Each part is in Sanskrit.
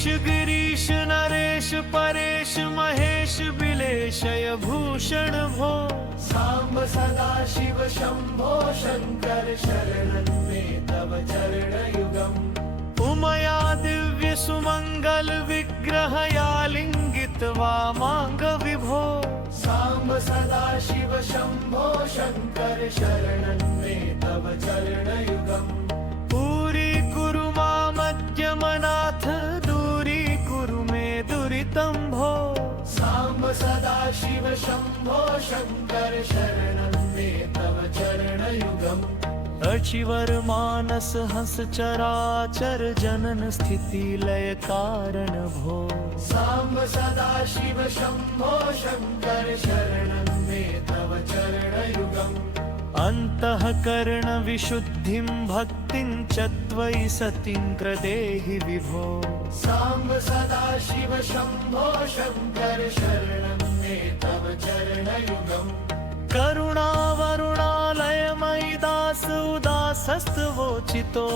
ईश गिरीश नरेश परेश महेश बिलेशय भूषण भो सांब सदा शिव शंभो शंकर शरणं मे तव चरणयुगम् उमया दिव्य सुमंगल विग्रहया लिंगित्वा मांग विभो सांब सदा शिव शंभो शंकर शरणं मे तव चरणयुगम् पूरी कुरु मामद्यमनाथ दूरी कुरु मे दुरितं भो सांब सदा शिव शंभो शंकर शरणं मे तव चरणयुगम् अचिवर मानस हंस चराचर जनन स्थिति लय कारण भो सांब सदा शिव शंभो शंकर शरणं मे तव चरणयुगम् अंतःकरण विशुद्धिं भक्तिं च त्वयि सतिं प्रदेहि विभो सांब सदा शिव शंभो शंकर शरणं मे तव चरणयुगम् करुणावरुणालयमयि दास उदासस्तवोचितो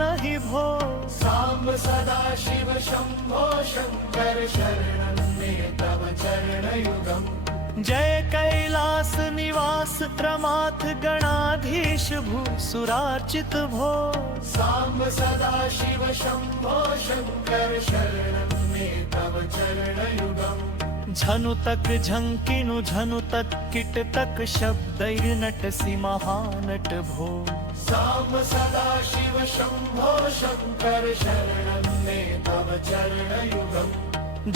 नहि भो सांब सदा शिव शंभो शंकर शरणं मे तव चरणयुगम् जय कैलास निवास त्रमाथ गणाधीश भूसुरार्चित भो सांब सदा शिव शंभो शंकर शरणं मे तव चरणयुगम् झनुतक झंकिनु झनुतक किटतक शब्दैर्नटसि महानट भो सांब सदा शिव शंभो शंकर शरणं मे तव चरणयुगम्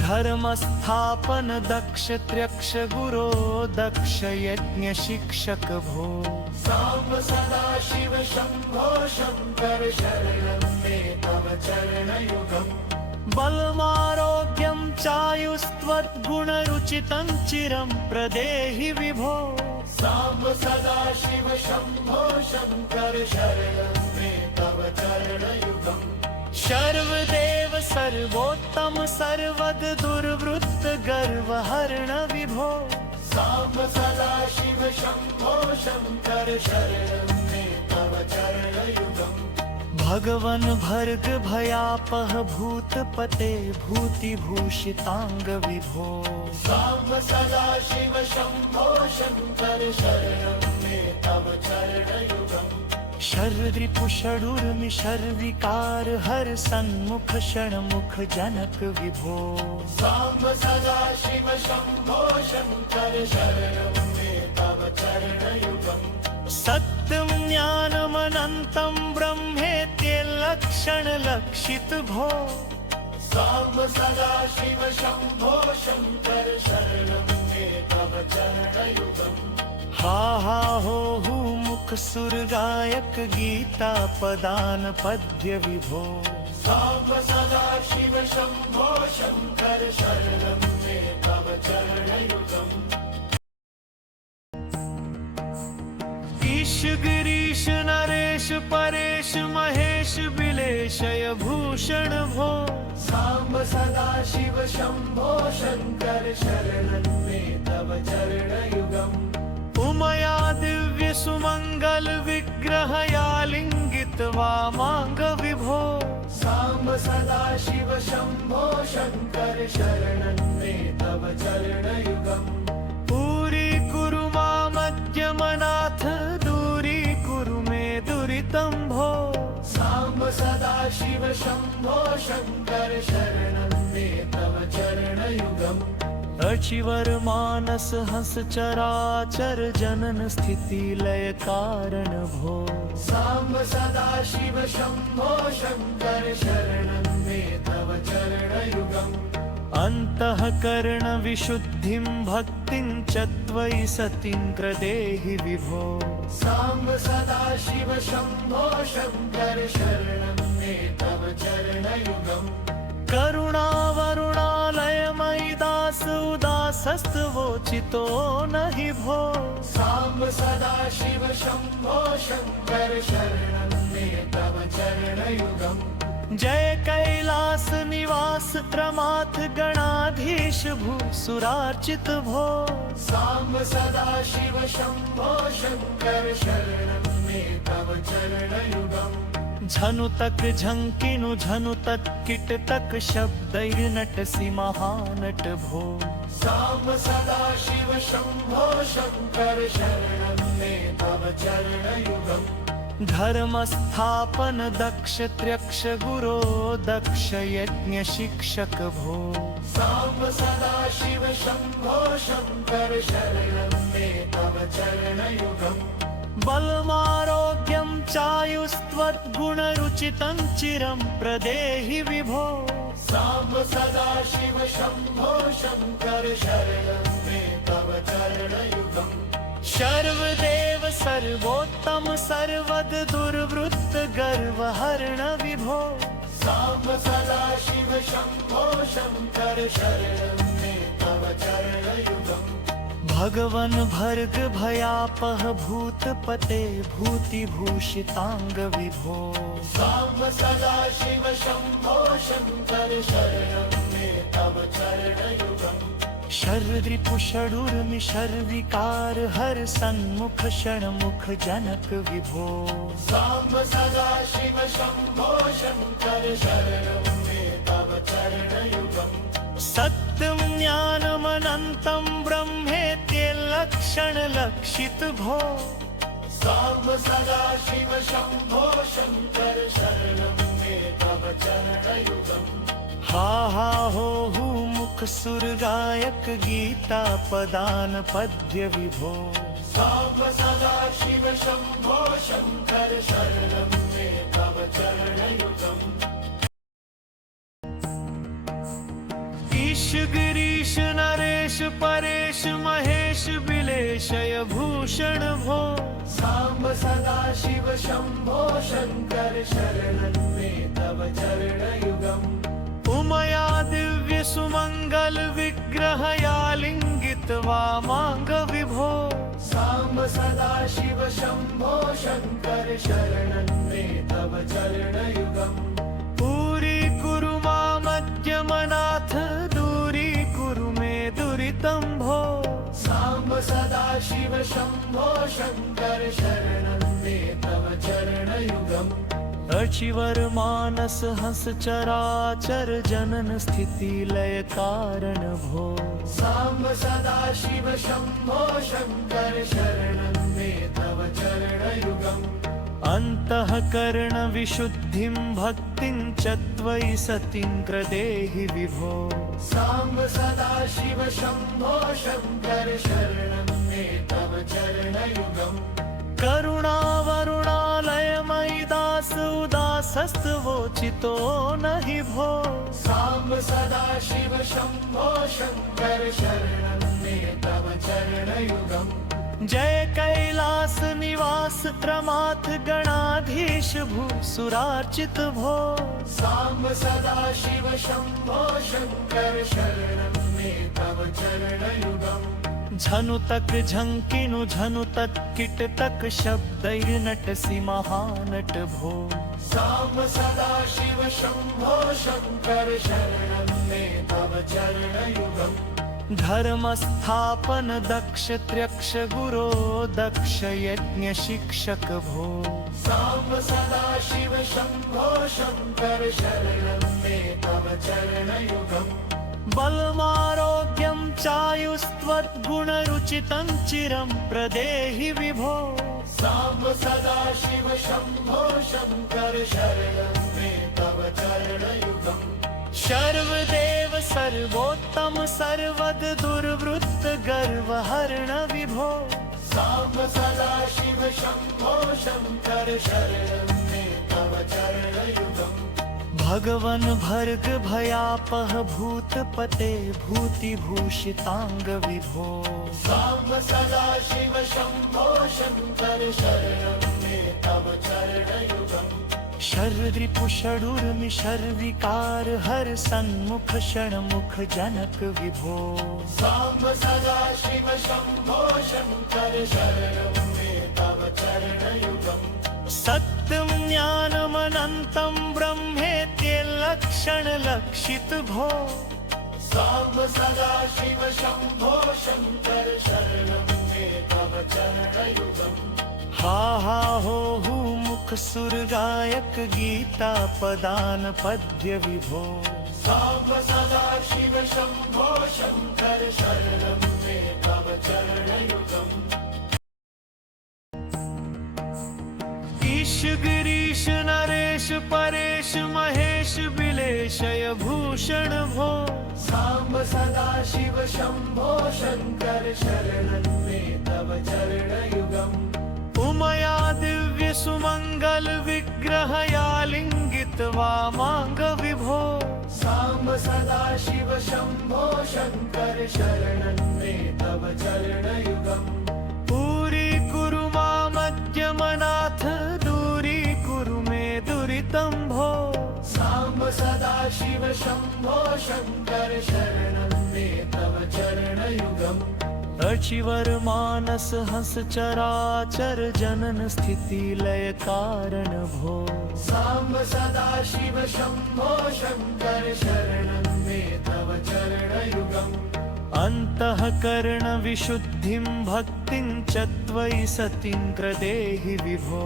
धर्म स्थापन दक्ष त्र्यक्ष गुरो दक्ष यज्ञ शिक्षक भो सांब सदा शिव शंभो शंकर शरणं मे तव चरणयुगम् बलमारोग्यं चायुस्त्वद्गुणरुचितं चिरं प्रदेहि विभो सांब सदा शिव शंभो शंकर शरणं मे तव चरणयुगम् सर्वदेव सर्वोत्तम सर्वद दुर्वृत्त गर्व हरण विभो सांब सदा शिव शंभो शंकर शरणं मे तव चरणयुगम् भगवन भर्ग भयापह भूतपते भूतिभूषितांग विभो सांब सदा शिव शंभो शंकर शरणं मे तव चरणयुगम् शर्द्रिपुषडुर्मि शर्विकार हर सन्मुख षण्मुख जनक विभो सांब सदा शिव शंभो शंकर शरणं मे तव चरणयुगम् सत्यं ज्ञानमनन्तं ब्रह्मेत्यलक्षण लक्षित भो सांब सदा शिव शंभो शंकर शरणं मे तव चरणयुगम् हा हा हो मुख सुर गायक गीता पदान पद्य विभो सांब सदा शिव शंभो शंकर शरणं मे तव चरणयुगम् ईश गिरीश नरेश परेश महेश बिलेशय भूषण भो सांब सदा शिव शंभो शंकर शरणं मे तव चरणयुगम् उमया दिव्य सुमंगल विग्रहया लिंगित्वा मांग विभो सांब सदा शिव शंभो शंकर शरणं मे तव चरणयुगम् पूरी कुरु मामद्यमनाथ दूरी कुरु मे दुरितं भो सांब सदा शिव शंभो शंकर शरणं मे तव चरणयुगम् अचिवर मानस हंस चराचर जनन स्थिति लय कारण भो सांब सदा शिव शंभो शंकर शरणं मे तव चरणयुगम् अंतःकरण विशुद्धिं भक्तिं च त्वयि सतिं प्रदेहि विभो सांब सदा शिव शंभो शंकर शरणं मे तव चरणयुगम् करुणावरुणालयमयि दास उदासस्तवोचितो नहि भो सांब सदा शिव शंभो शंकर शरणं मे तव चरणयुगम् जय कैलास निवास त्रमाथ गणाधीश भूसुरार्चित भो सांब सदा शिव शंभो शंकर शरणं मे तव चरणयुगम् झनु तक झंकिनु झनु तक किट तक शब्दैर्नटसि महानट भो साम्ब सदा शिव शंभो शंकर शरणं मे तव चरणयुगम् धर्म स्थापन दक्ष त्र्यक्ष गुरो दक्ष यज्ञ शिक्षक भो साम्ब सदा शिव शंभो शंकर शरणं मे तव चरणयुगम् बलमारोग्यं चायुस्त्वद्गुणरुचितं चिरं प्रदेहि विभो साम्ब सदा शिव शंभो शंकर शरणं मे तव चरणयुगम् सर्वदेव सर्वोत्तम सर्वद दुर्वृत्त गर्व हरण विभो साम्ब सदा शिव शंभो शंकर शरणं मे तव चरणयुगम् भगवन भर्ग भयापह भूतपते भूतिभूषितांग विभो साम्ब सदा शिव शंभो शंकर शरणं मे तव चरणयुगम् शर्द्रिपुषडुर्मि शर्विकार हर सन्मुख षण्मुख जनक विभो साम्ब सदा शिव शंभो शंकर शरणं मे तव चरणयुगम् सत्यं ज्ञानमनन्तं ब्रह्मेत्यलक्षण लक्षित भो साम्ब सदा शिव शंभो शंकर शरणं मे तव चरणयुगम् हा हा हो मुख सुर गायक गीता पदान पद्य विभो साम्ब सदा शिव शंभो शंकर शरणं मे तव चरणयुगम् ईश गिरीश नरेश परेश महेश बिलेशय भूषण भो साम्ब सदा शिव शंभो शंकर शरणं मे तव चरणयुगम् उमया दिव्य सुमंगल विग्रहया लिंगित वामांग विभो साम्ब सदा शिव शंभो शंकर शरणं मे तव चरणयुगम् पूरी कुरु मामद्यमनाथ दूरी कुरु मे दुरितं भो साम्ब सदा शिव शंभो शंकर शरणं मे तव चरणयुगम् अचिवर मानस हंस चराचर जनन स्थिति लय कारण भो साम्ब सदा शिव शंभो शंकर शरणं मे तव चरणयुगम् अंतःकरण विशुद्धिं भक्तिं च त्वयि सतिं प्रदेहि विभो साम्ब सदा शिव शंभो शंकर शरणं मे तव चरणयुगम् करुणावरुणालयमयि दास उदासस्तवोचितो नहि भो साम्ब सदा शिव शंभो शंकर शरणं मे तव चरणयुगम् जय कैलास निवास त्रमाथ गणाधीश भूसुरार्चित भो साम्ब सदा शिव शंभो शंकर शरणं मे तव चरणयुगम् झनु तक झंकिनु झनु तक किट तक शब्दैर्नटसि महानट भो साम्ब सदा शिव शंभो शंकर शरणं मे तव चरणयुगम् धर्म स्थापन दक्ष त्र्यक्ष गुरो दक्ष यज्ञ शिक्षक भो साम्ब सदा शिव शंभो शंकर शरणं मे तव चरणयुगम् बलमारोग्यं चायुस्त्वद्गुणरुचितं चिरं प्रदेहि विभो साम्ब सदा शिव शंभो शंकर शरणं मे तव चरणयुगम् सर्वदेव सर्वोत्तम सर्वद दुर्वृत्त गर्व हरण विभो साम्ब सदा शिव शंभो शंकर शरणं मे तव चरणयुगम् भगवन भर्ग भयापह भूतपते भूतिभूषितांग विभो साम्ब सदा शिव शंभो शंकर शरणं मे तव चरणयुगम् शर्द्रिपुषडुर्मि शर्विकार हर सन्मुख षण्मुख जनक विभो साम्ब सदा शिव शंभो शंकर शरणं मे तव चरणयुगम् सत्यं ज्ञानमनन्तं ब्रह्मेत्यलक्षण लक्षित भो साम्ब सदा शिव शंभो शंकर शरणं मे तव चरणयुगम् हा हा हो मुख सुर गायक गीता पदान पद्य विभो साम्ब सदा शिव शम्भो शङ्कर शरणं मे तव चरणयुगम् ईश गिरीश नरेश परेश महेश बिलेशय भूषण भो साम्ब सदा शिव शम्भो शङ्कर शरणं मे तव चरणयुगम् उमया दिव्य सुमंगल विग्रहया लिंगित वामांग विभो साम्ब सदा शिव शम्भो शङ्कर शरणं मे तव चरणयुगम् पूरी कुरु मामद्यमनाथ दूरी कुरु मे दुरितं भो साम्ब सदा शिव शम्भो शङ्कर शरणं मे तव चरणयुगम् अचिवर मानस हंस चराचर जनन स्थिति लय कारण भो साम्ब सदा शिव शम्भो शङ्कर शरणं मे तव चरणयुगम् अन्तःकरण विशुद्धिं भक्तिं च त्वयि सतिं प्रदेहि विभो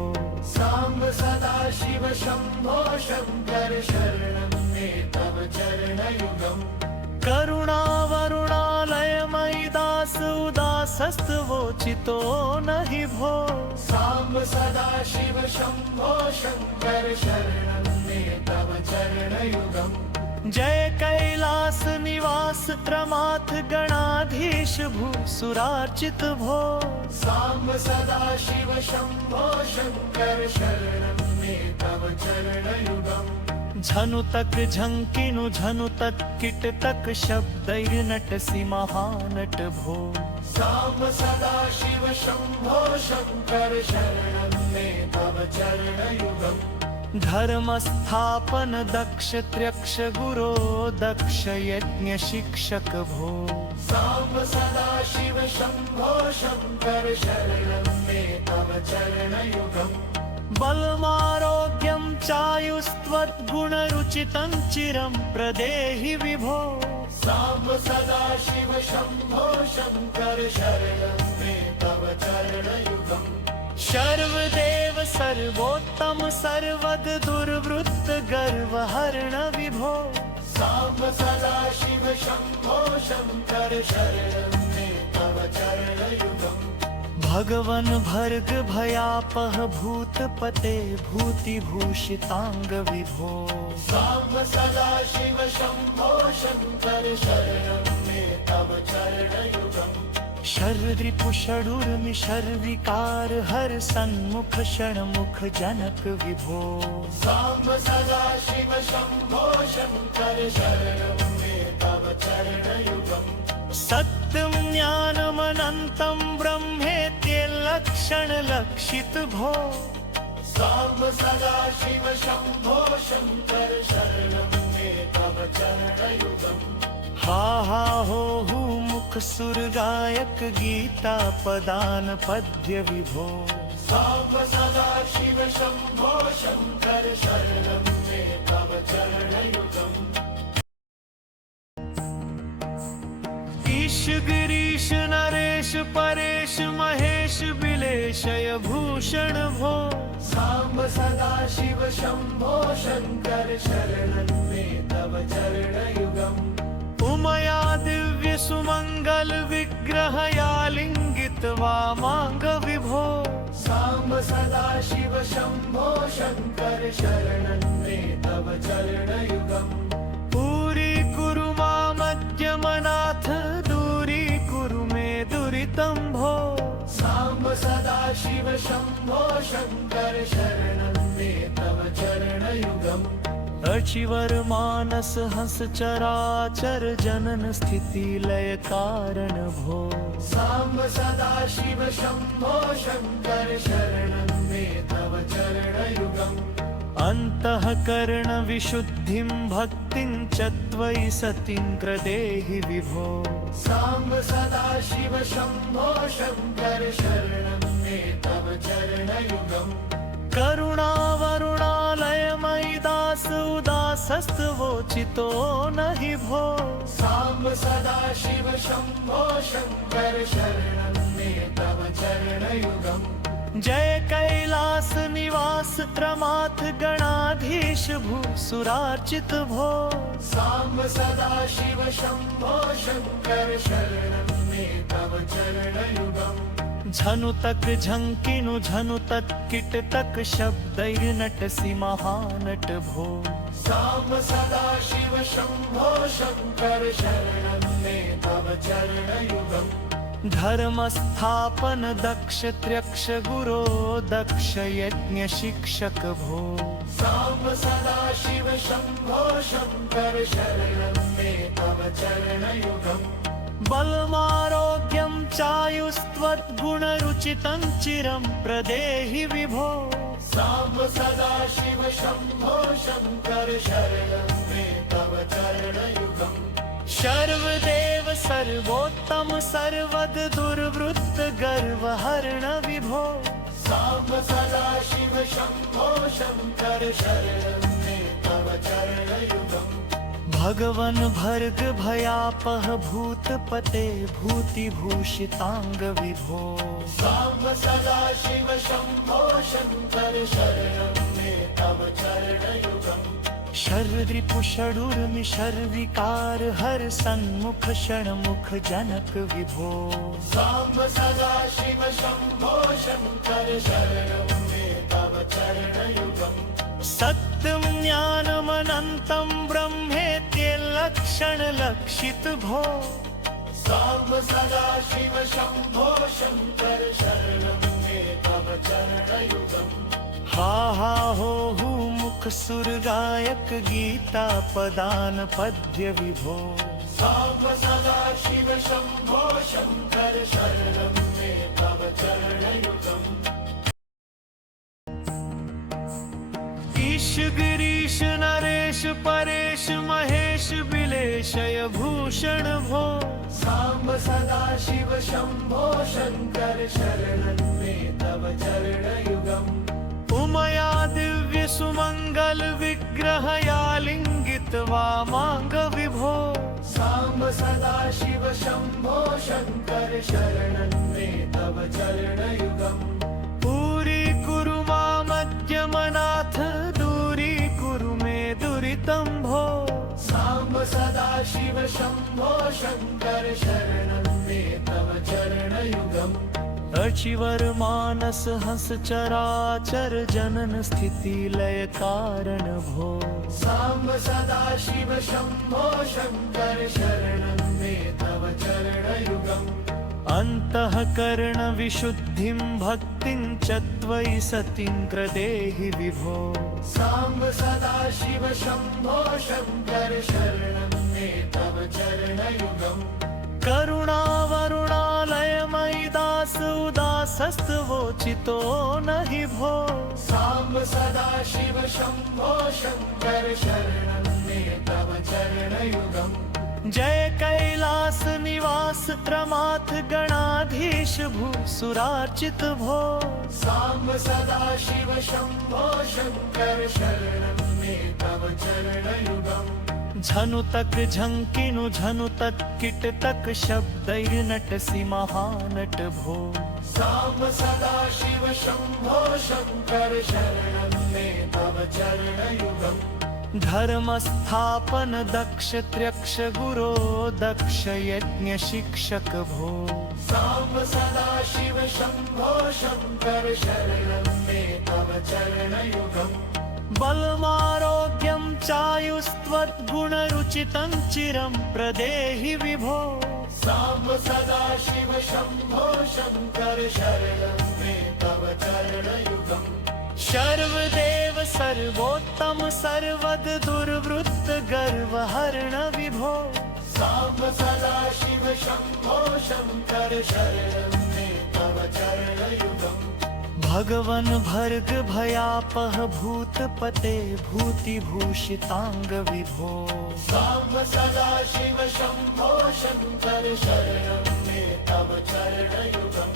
साम्ब सदा शिव शम्भो शङ्कर शरणं मे तव चरणयुगम् करुणावरुणालयमयि दास उदासस्तवोचितो नहि भो साम्ब सदा शिव शम्भो शङ्कर शरणं मे तव चरणयुगम् जय कैलास निवास त्रमाथ गणाधीश भूसुरार्चित भो साम्ब सदा शिव शम्भो शङ्कर शरणं मे तव चरणयुगम् झनु तक झंकिनु झनु तक किट तक शब्दैर्नटसि महानट भो साम्ब सदा शिव शम्भो शङ्कर शरणं मे तव चरणयुगम् धर्म स्थापन दक्ष त्र्यक्ष गुरो दक्ष यज्ञ शिक्षक भो साम्ब सदा शिव शम्भो शङ्कर शरणं मे तव चरणयुगम् बलमारोग्यं चायुस्त्वद्गुणरुचितं चिरं प्रदेहि विभो साम्ब सदा शिव शम्भो शङ्कर शरणं मे तव चरणयुगम् सर्वदेव सर्वोत्तम सर्वद दुर्वृत्त गर्व हरण विभो साम्ब सदा शिव शम्भो शङ्कर शरणं मे तव चरणयुगम् भगवन भर्ग भयापह भूतपते भूतिभूषितांग विभो साम्ब सदा शिव शम्भो शङ्कर शरणं मे तव चरणयुगम् शर्द्रिपुषडुर्मिशर्विकार हर सन्मुख षण्मुख जनक विभो साम्ब सदा शिव शम्भो शङ्कर शरणं मे तव चरणयुगम् सत्यं ज्ञानमनन्तं ब्रह्मेत्यलक्षण लक्षित भो साम्ब सदा शिव शम्भो शङ्कर शरणं मे तव चरणयुगम् हा हा हो मुख सुर गायक गीता पदान पद्य विभो साम्ब सदा शिव शम्भो शङ्कर शरणं मे तव चरणयुगम् ईश गिरीश नरेश परेश महेश बिलेशय भूषण भो साम्ब सदा शिव शम्भो शङ्कर शरणं मे तव चरणयुगम् उमया दिव्य सुमंगल विग्रहया लिंगित वामांग विभो साम्ब सदा शिव शम्भो शङ्कर शरणं मे तव चरणयुगम् पूरी कुरु मामद्यमनाथ दूरी कुरु मे दुरितं भो साम्ब सदा शिव शम्भो शङ्कर शरणं मे तव चरणयुगम् अचिवर मानस हंस चराचर जनन स्थिति लय कारण भो साम्ब सदा शिव शम्भो शङ्कर शरणं मे तव चरणयुगम् अन्तःकरण विशुद्धिं भक्तिं च त्वयि सतिं प्रदेहि विभो साम्ब सदा शिव शम्भो शङ्कर शरणं मे तव चरणयुगम् करुणावरुणालयमयि दास उदासस्तवोचितो नहि भो साम्ब सदा शिव शम्भो शङ्कर शरणं मे तव चरणयुगम् जय कैलास निवास रमाथ गणाधीश भूसुरार्चित भो। साम्ब सदा शिव शंभो शंकर शरणं मे तव चरणयुगम्। झनुतक झंकिनु झनुतक किटतक शब्दैर्नटसि महानट भो। साम्ब सदा शिव शंभो शंकर शरणं मे तव चरणयुगम्। धर्म स्थापन दक्ष त्र्यक्ष गुरो दक्ष यज्ञ शिक्षक भो। साम्ब सदा शिव शंभो शंकर शरणं मे तव चरणयुगम्। बलमारोग्यं चायुस्त्वद्गुणरुचितं चिरं प्रदेहि विभो। साम्ब सदा शिव शंभो शंकर शरणं मे तव चरणयुगम्। सर्वदेव सर्वोत्तम सर्वद दुर्वृत्त गर्वहरण विभो। साम्ब सदा शिव शंभो शंकर शरणं मे तव चरणयुगम्। भगवन भर्ग भयापह भूतपते भूतिभूषितांग विभो। साम्ब सदा शिव शंभो शंकर शरणं मे तव चरणयुगम्। शर्द्रिपुषडुर्मिषर्विकार हर सन्मुख षण्मुख जनक विभो। साम्ब सदा शिव शंभो शंकर शरणं मे तव चरणयुगम्। सत्यं ज्ञानमनन्तं ब्रह्मेत्यलक्षण लक्षित भो। साम्ब सदा शिव शंभो शंकर शरणं मे तव चरणयुगम्। हा हा हो मुख सुर गायक गीता पदान पद्य विभो। साम्ब सदा शिव शंभो शंकर शरणं मे तव चरणयुगम्। ईश गिरीश नरेश परेश महेश बिलेशय भूषण भो। साम्ब सदा शिव शंभो शंकर शरणं मे तव चरणयुगम्। उमया दिव्य सुमंगल विग्रहया लिंगित वामांग विभो। साम्ब सदा शिव शंभो शंकर शरणं मे तव चरणयुगम्। पूरी कुरु मामद्यमनाथ दूरी कुरु मे दुरितं भो। साम्ब सदा शिव शंभो शंकर शरणं मे तव चरणयुगम्। अचिवर मानस हंस चराचर जनन स्थिति लय कारण भो। साम्ब सदा शिव शंभो शंकर शरणं मे तव चरणयुगम्। अंतःकरण विशुद्धिं भक्तिं च त्वयि सतिं प्रदेहि विभो। साम्ब सदा शिव शंभो शंकर शरणं मे तव चरणयुगम्। करुणावरुणालयमयि दास उदासस्तवोचितो नहि भो। साम्ब सदा शिव शंभो शंकर शरणं मे तव चरणयुगम्। जय कैलास निवास रमाथ गणाधीश भूसुरार्चित भो। साम्ब सदा शिव शंभो शंकर शरणं मे तव चरणयुगम्। झनुतक झंकिनु झनुतक किटतक शब्दैर्नटसि महानट भो। साम्ब सदा शिव शंभो शंकर शरणं मे तव चरणयुगम्। धर्म स्थापन दक्ष त्र्यक्ष गुरो दक्ष यज्ञ शिक्षक भो। साम्ब सदा शिव शंभो शंकर शरणं मे तव चरणयुगम्। बलमारोग्यं चायुस्त्वद्गुणरुचितं चिरं प्रदेहि विभो। साम्ब सदा शिव शंभो शंकर शरणं मे तव चरणयुगम्। सर्वदेव सर्वोत्तम सर्वद दुर्वृत्त गर्वहरण विभो। साम्ब सदा शिव शंभो शंकर शरणं मे तव चरणयुगम्। भगवन भर्ग भयापह भूतपते भूतिभूषितांग विभो। साम्ब सदा शिव शंभो शंकर शरणं मे तव चरणयुगम्।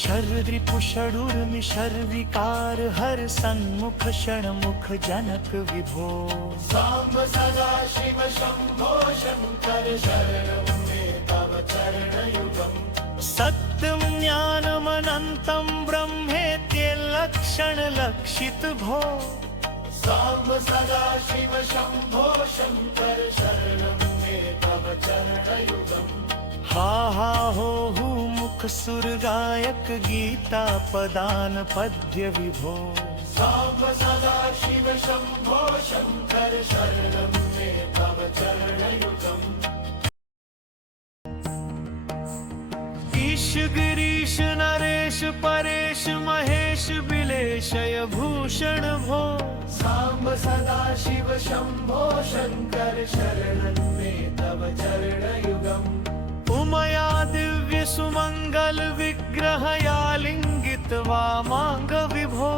शर्द्रिपुषडुर्मिषर्विकार हर सन्मुख षण्मुख जनक विभो। साम्ब सदा शिव शंभो शंकर शरणं मे तव चरणयुगम्। सत्यं ज्ञानमनन्तं ब्रह्मेत्य लक्षण लक्षित भो साम्ब सदा शिव शंभो शंकर शरणं मे तव चरणयुगम् हा हा हो मुख सुर गायक गीता पदान पद्य विभो साम्ब सदा शिव शंभो शंकर शरणं मे तव चरणयुगम् ईश गिरीश नरेश परेश महेश बिलेशय भूषण भो साम्ब सदा शिव शंभो शंकर शरणं मे तव चरणयुगम् उमया दिव्य सुमंगल विग्रह या लिंगित वामांग विभो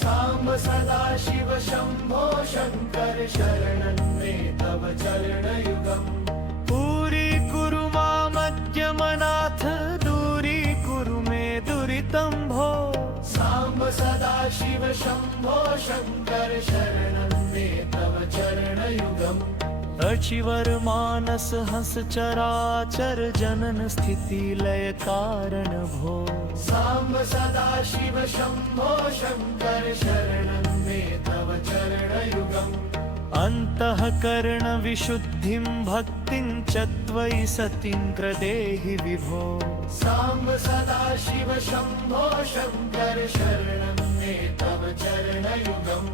साम्ब सदा शिव शंभो शंकर शरणं मे तव चरणयुगम् पूरी कुरु मध्यमनाथ दूरी कुरु मे दुरितं भो साम्ब सदा शिव शंभो शंकर शरणं मे तव चरणयुगम् अचिवर मानस हंस चराचर जनन स्थिति लय कारण भो साम्ब सदा शिव शंभो शंकर शरणं मे तव चरणयुगम् अंतःकरण विशुद्धिं भक्तिं च त्वयि सतिं प्रदेहि विभो साम्ब सदा शिव शंभो शंकर शरणं मे तव चरणयुगम्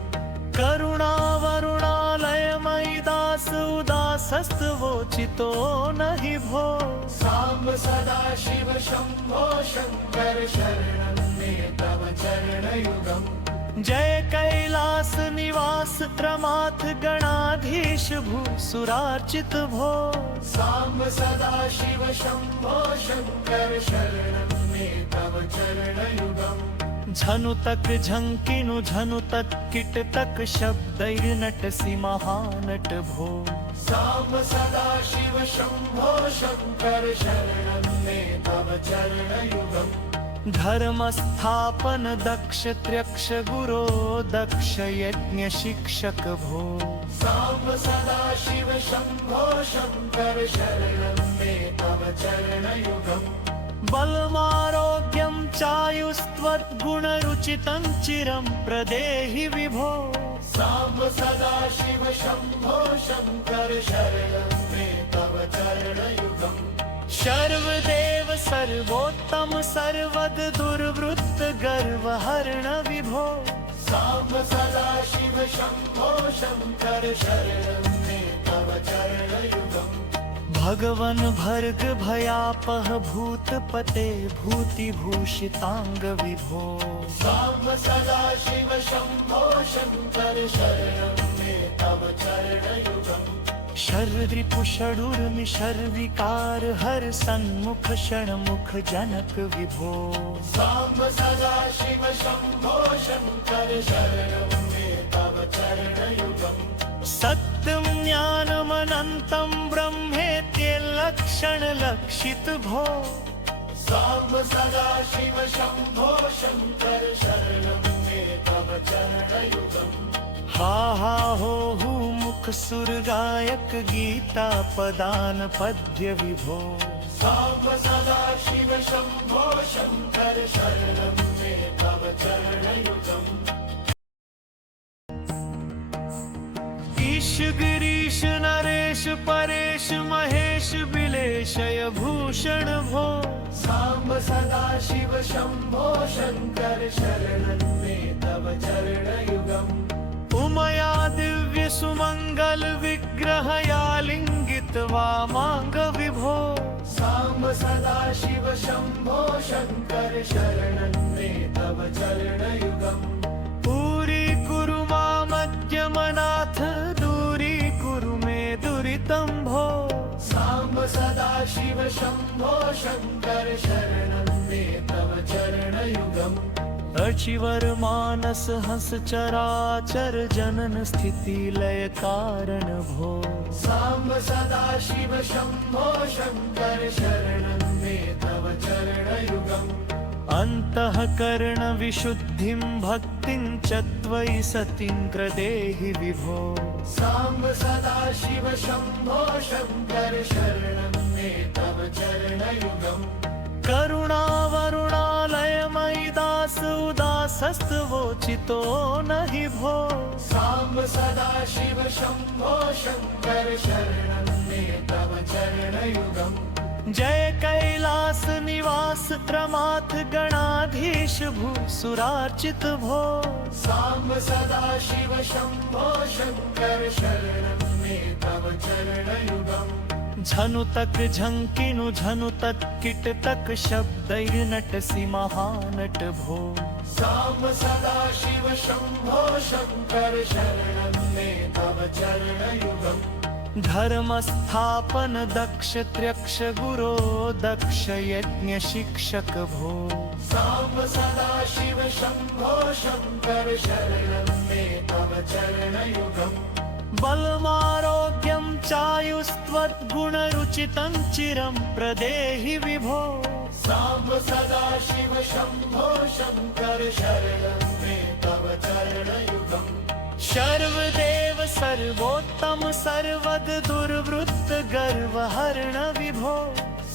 करुणावरुणालयमयि दास उदासस्तवोचितो नहि भो साम्ब सदा शिव शंभो शंकर शरणं मे तव चरणयुगम् जय कैलास निवास त्रमाथ गणाधीश भूसुरार्चित भो साम्ब सदा शिव शंभो शंकर शरणं मे तव चरणयुगम् झनु तक झंकिनु झनु तक किट तक शब्दैर्नटसि महानट भो साम्ब सदा शिव शंभो शंकर शरणं मे तव चरणयुगम् धर्म स्थापन दक्ष त्र्यक्ष गुरो दक्ष यज्ञ शिक्षक भो साम्ब सदा शिव शंभो शंकर शरणं मे तव चरणयुगम् बलमारोग्यं चायुस्त्वद्गुणरुचितं चिरं प्रदेहि विभो साम्ब सदा शिव शंभो शंकर शरणं मे तव चरणयुगम् सर्वदेव सर्वोत्तम सर्वद दुर्वृत्त गर्व हरण विभो साम्ब सदा शिव शंभो शंकर शरणं मे तव चरणयुगम् भगवन भर्ग भयापह भूतपते भूतिभूषितांग विभो साम्ब सदा शिव शंभो शंकर शरणं मे तव चरणयुगम् शर्रिपुषडुर्मिषर विकार हर सन्मुख षण्मुख जनक विभो साम्ब सदा शिव शंभो शंकर शरणं मे तव चरणयुगम् सत्यं ज्ञानमनन्तं ब्रह्मेत्यलक्षण लक्षित भो साम्ब सदा शिव शंभो शंकर शरणं मे तव चरणयुगम् हा हा हो मुख सुर गायक गीता पदान पद्य विभो साम्ब सदा शिव शंभो शंकर शरणं मे तव चरणयुगम् ईश गिरीश नरेश परेश महेश बिलेशय भूषण भो साम्ब सदा शिव शंभो शंकर शरणं मे तव चरणयुगम् उमया दिव्य सुमंगल विग्रह या लिंगित वामांग विभो साम्ब सदा शिव शंभो शंकर शरणं मे तव चरणयुगम् पूरी कुरु मध्यमनाथ दूरी कुरु मे दुरितं भो साम्ब सदा शिव शंभो शंकर शरणं मे तव चरणयुगम् अचिवर मानस हंस चराचर जनन स्थिति लय कारण भो साम्ब सदा शिव शंभो शंकर शरणं मे तव चरणयुगम् अंतःकरण विशुद्धिं भक्तिं च त्वयि सतिं प्रदेहि विभो साम्ब सदा शिव शंभो शंकर शरणं मे तव चरणयुगम् करुणावरुणालयमयि दास उदास उदासस्तवोचितो नहि भो। साम्ब सदा शिव शम्भो शङ्कर शरणं मे तव चरणयुगम्। जय कैलास निवास त्रमाथ गणाधीश भूसुरार्चित भो। साम्ब सदा शिव शम्भो शङ्कर शरणं मे तव चरणयुगम्। झनुतक झंकिनु झनुतक किटतक शब्दैर्नटसि महानट भो। साम्ब सदा शिव शम्भो शङ्कर शरणं मे तव चरणयुगम्। धर्मस्थापन दक्ष त्र्यक्ष गुरो दक्ष यज्ञ शिक्षक भो। साम्ब सदा शिव शम्भो शङ्कर शरणं मे तव चरणयुगम्। बलमारोग्यं चायुस्त्वद्गुणरुचितं चिरं प्रदेहि विभो। साम्ब सदा शिव शम्भो शङ्कर शरणं मे तव चरणयुगम्। सर्वदेव सर्वोत्तम सर्वद दुर्वृत्त गर्वहरण विभो।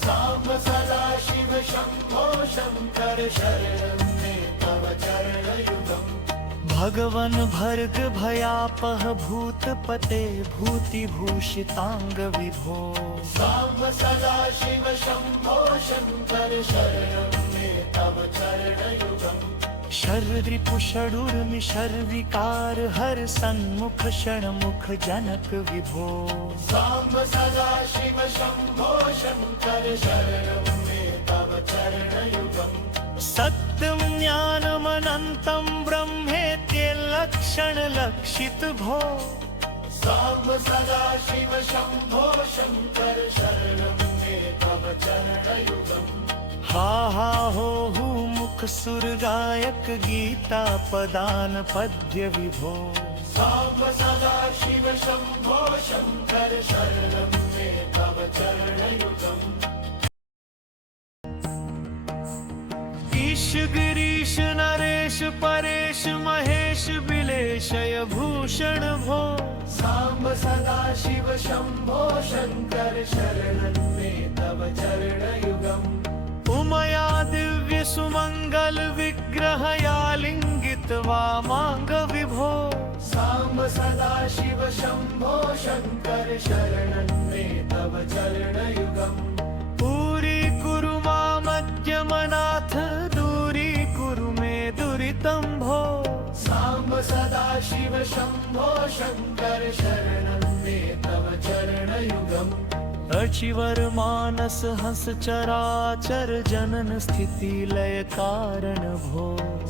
साम्ब सदा शिव शम्भो शङ्कर शरणं मे तव चरणयुगम्। भगवन भर्ग भयापह भूतपते भूतिभूषितांग विभो। साम्ब सदा शिव शम्भो शङ्कर शरणं मे तव चरणयुगम्। शर्रिपुषडुर्मिशर्विकार हर सन्मुख षण्मुख जनक विभो। साम्ब सदा शिव शम्भो शङ्कर शरणं मे तव चरणयुगम्। सत्यं ज्ञानमनन्तं ब्रह्मेत्यलक्षण लक्षित भो। साम्ब सदा शिव शम्भो शङ्कर शरणं मे तव चरणयुगम्। हा हा हो मुख सुर गायक गीता पदान पद्य विभो। साम्ब सदा शिव शम्भो शङ्कर शरणं मे तव चरणयुगम्। ईश गिरीश नरेश परेश महेश बिलेशय भूषण भो। साम्ब सदा शिव शम्भो शङ्कर शरणं मे तव चरणयुगम्। उमया दिव्य सुमंगल विग्रहया लिंगित वामांग विभो। साम्ब सदा शिव शम्भो शङ्कर शरणं मे तव चरणयुगम्। पूरी कुरु मामद्यमनाथ दूरी कुरु मे दुरितं भो। साम्ब सदा शिव शम्भो शङ्कर शरणं मे तव चरणयुगम्। अचिवर मानस हंस चराचर जनन स्थिति लय कारण भो।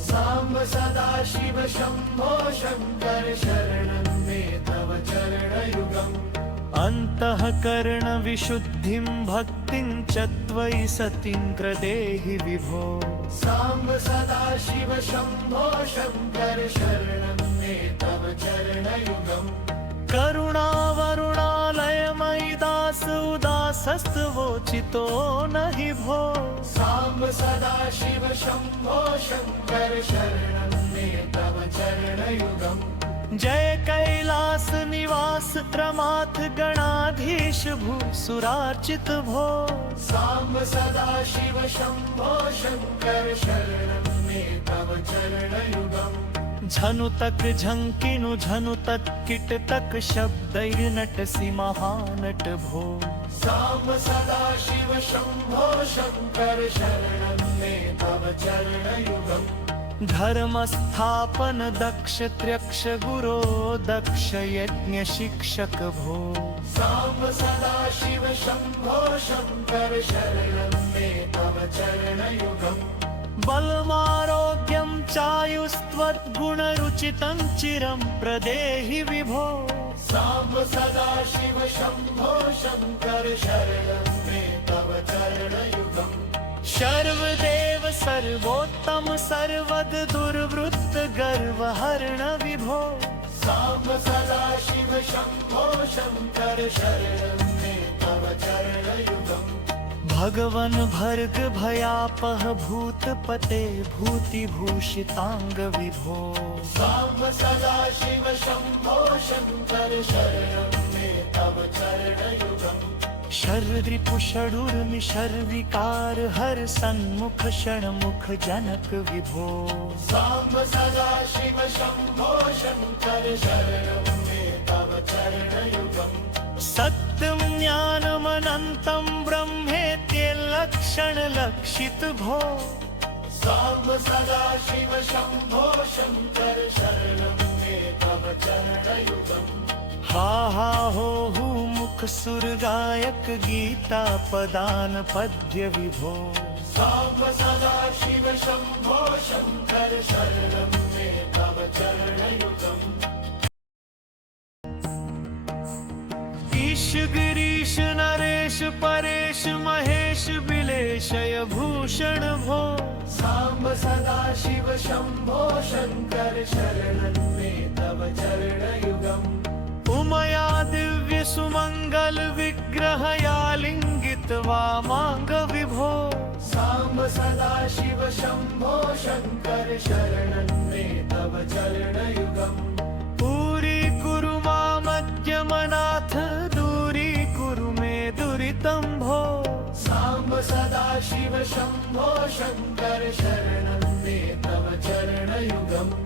साम्ब सदा शिव शम्भो शङ्कर शरणं मे तव चरणयुगम्। अंतःकरण विशुद्धिं भक्तिं च त्वयि सतिं प्रदेहि विभो। साम्ब सदा शिव शम्भो शङ्कर शरणं मे तव चरणयुगम्। करुणावरुणालयमयि दास उदासस्तवोचितो नहि भो। साम्ब सदा शिव शम्भो शङ्कर शरणं मे तव चरणयुगम्। जय कैलास निवास त्रमाथ गणाधीश भूसुरार्चित भो। साम्ब सदा शिव शम्भो शङ्कर शरणं मे तव चरणयुगम्। झनुतक झंकिनु झनुतक किटतक शब्दैर्नटसि महानट भो। साम्ब सदा शिव शम्भो शङ्कर शरणं मे तव चरणयुगम्। धर्मस्थापन दक्ष त्र्यक्ष गुरो दक्ष यज्ञ शिक्षक भो। साम्ब सदा शिव शम्भो शङ्कर शरणं मे तव चरणयुगम्। बलमारोग्यं चायुस्त्वद्गुणरुचितं चिरं प्रदेहि विभो। साम्ब सदा शिव शम्भो शङ्कर शरणं मे तव चरणयुगम्। सर्वदेव सर्वोत्तम सर्वद दुर्वृत्त गर्वहरण विभो। साम्ब सदा शिव शम्भो शङ्कर शरणं मे तव चरणयुगम्। भगवन भर्ग भयापह भूतपते भूतिभूषितांग विभो। साम्ब सदा शिव शम्भो शङ्कर शरणं मे तव चरणयुगम्। शरदृपुषडुर्मिषर विकार हर सन्मुख षण्मुख जनक विभो साम्ब सदा शिव शम्भो शङ्कर शरणं मे तव चरणयुगम् सत्यं ज्ञानमनन्तं ब्रह्मेत्यलक्षण लक्षित भो साम्ब सदा शिव शम्भो शङ्कर शरणं मे तव चरणयुगम् हा हा हो मुख सुर गायक गीता पदान पद्य विभो साम्ब सदा शिव शम्भो शङ्कर शरणं मे तव चरणयुगम् ईश गिरीश नरेश परेश महेश बिलेशय भूषण भो साम्ब सदा शिव शम्भो शङ्कर शरणं मे तव चरणयुगम् उमया दिव्य सुमंगल विग्रहया लिंगित वामांग विभो साम्ब सदा शिव शम्भो शङ्कर शरणं मे तव चरणयुगम् पूरी कुरु मामद्यमनाथ दूरी कुरु मे दुरितं भो साम्ब सदा शिव शम्भो शङ्कर शरणं मे तव चरणयुगम्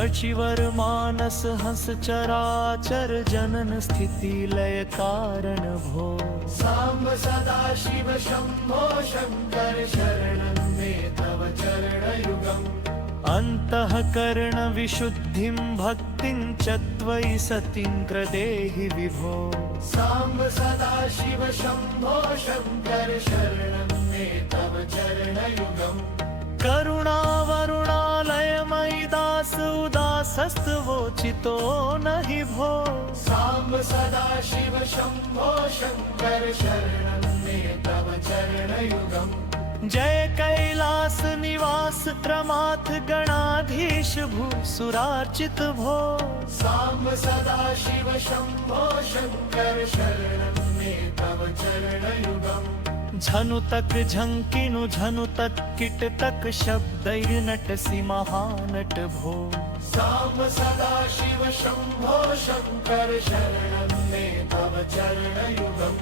अचिवर मानस हंस चराचर जनन स्थिति लय कारण भो साम्ब सदा शिव शम्भो शङ्कर शरणं मे तव चरणयुगम् अंतःकरण विशुद्धिं भक्तिं च त्वयि सतिं प्रदेहि विभो साम्ब सदा शिव शम्भो शङ्कर शरणं मे तव चरणयुगम् करुणावरुणालयमयि दास उदासस्तवोचितो नहि भो साम्ब सदा शिव शम्भो शङ्कर शरणं मे तव चरणयुगम् जय कैलास निवास त्रमाथ गणाधीश भूसुरार्चित भो साम्ब सदा शिव शम्भो शङ्कर शरणं मे तव चरणयुगम् झनु तक झंकिनु झनु तक किट तक शब्दैर्नटसि महानट भो साम्ब सदा शिव शम्भो शङ्कर शरणं मे तव चरणयुगम्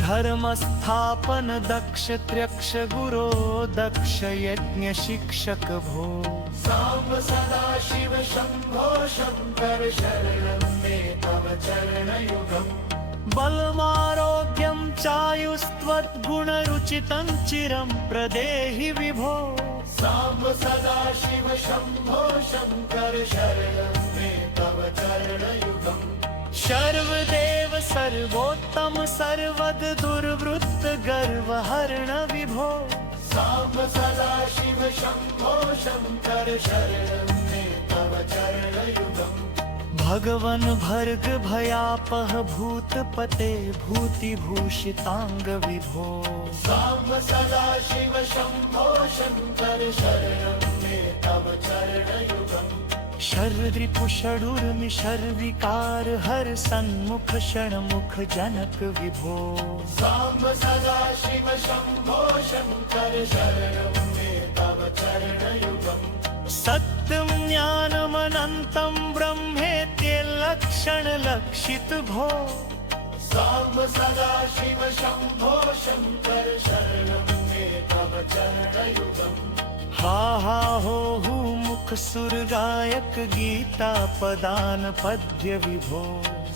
धर्म स्थापन दक्ष त्र्यक्ष गुरो दक्ष यज्ञ शिक्षक भो साम्ब सदा शिव शम्भो शङ्कर शरणं मे तव चरणयुगम् बलमारोग्यं चायुस्त्वद्गुणरुचितं चिरं प्रदेहि विभो साम्ब सदा शिव शम्भो शङ्कर शरणं मे तव चरणयुगम् सर्वदेव सर्वोत्तम सर्वद दुर्वृत्त गर्वहरण विभो साम्ब सदा शिव शम्भो शङ्कर शरणं मे तव चरणयुगम् भगवन भर्ग भयापह भूतपते भूतिभूषितांग विभो साम्ब सदा शिव शम्भो शङ्कर शरणं मे तव चरणयुगम् शरदृपुषडुर्मिषर विकार हर सन्मुख षण्मुख जनक विभो साम्ब सदा शिव शम्भो शङ्कर शरणं मे तव चरणयुगम् सत्यं ज्ञानमनन्तं ब्रह्मेत्यलक्षण लक्षित भो साम्ब सदा शिव शम्भो शङ्कर शरणं मे तव चरणयुगम् हा हा हो मुख सुर गायक गीता पदान पद्य विभो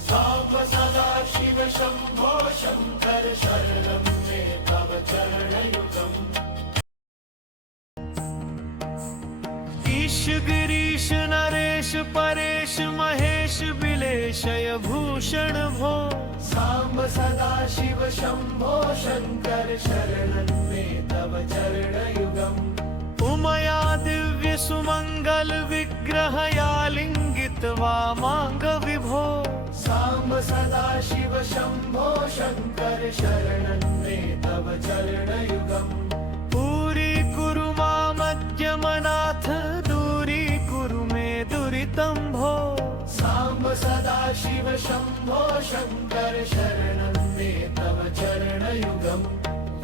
साम्ब सदा शिव शम्भो शङ्कर शरणं मे तव चरणयुगम् ईश गिरीश नरेश परेश महेश बिलेशय भूषण भो साम्ब सदा शिव शम्भो शङ्कर शरणं मे तव चरणयुगम् उमया दिव्य सुमंगल विग्रहया लिंगित वामांग विभो साम्ब सदा शिव शम्भो शङ्कर शरणं मे तव चरणयुगम् पूरी कुरु मामद्यमनाथ दूरी कुरु मे दुरितं भो साम्ब सदा शिव शम्भो शङ्कर शरणं मे तव चरणयुगम्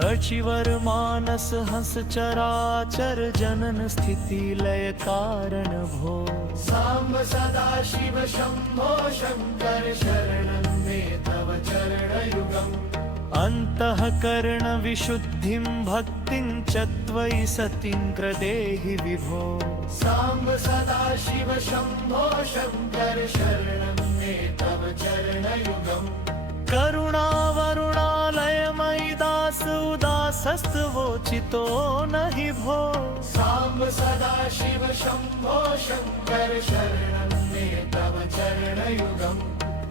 अचिवर मानस हंस चराचर जनन स्थिति लय कारण भो साम्ब सदा शिव शम्भो शङ्कर शरणं मे तव चरणयुगम् अन्तःकरणविशुद्धिं भक्तिं च त्वयि सतीं प्रदेहि विभो। साम्ब सदाशिव शम्भो शङ्कर शरणं मे तव चरणयुगम्। करुणावरुणालयमयि दास उदासस्तवोचितो नहि भो। साम्ब सदाशिव शम्भो शङ्कर शरणं मे तव चरणयुगम्।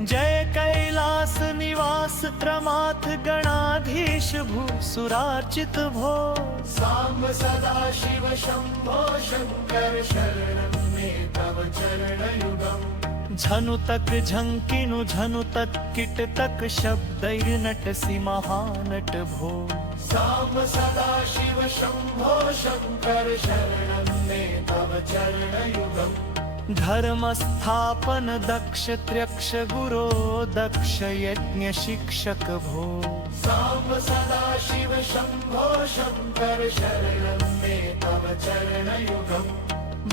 जय कैलास निवास त्रमाथ गणाधीश भूसुरार्चित भो। साम्ब सदाशिव शम्भो शङ्कर शरणं मे तव चरणयुगम्। झनु तक झंकिनु झनु तक किट तक शब्दैर्नटसि महानट भो। साम्ब सदाशिव शम्भो शङ्कर शरणं मे तव चरणयुगम्। धर्मस्थापन दक्ष त्र्यक्ष गुरो दक्ष यज्ञ शिक्षक भो। साम्ब सदाशिव शम्भो शङ्कर शरणं मे तव चरणयुगम्।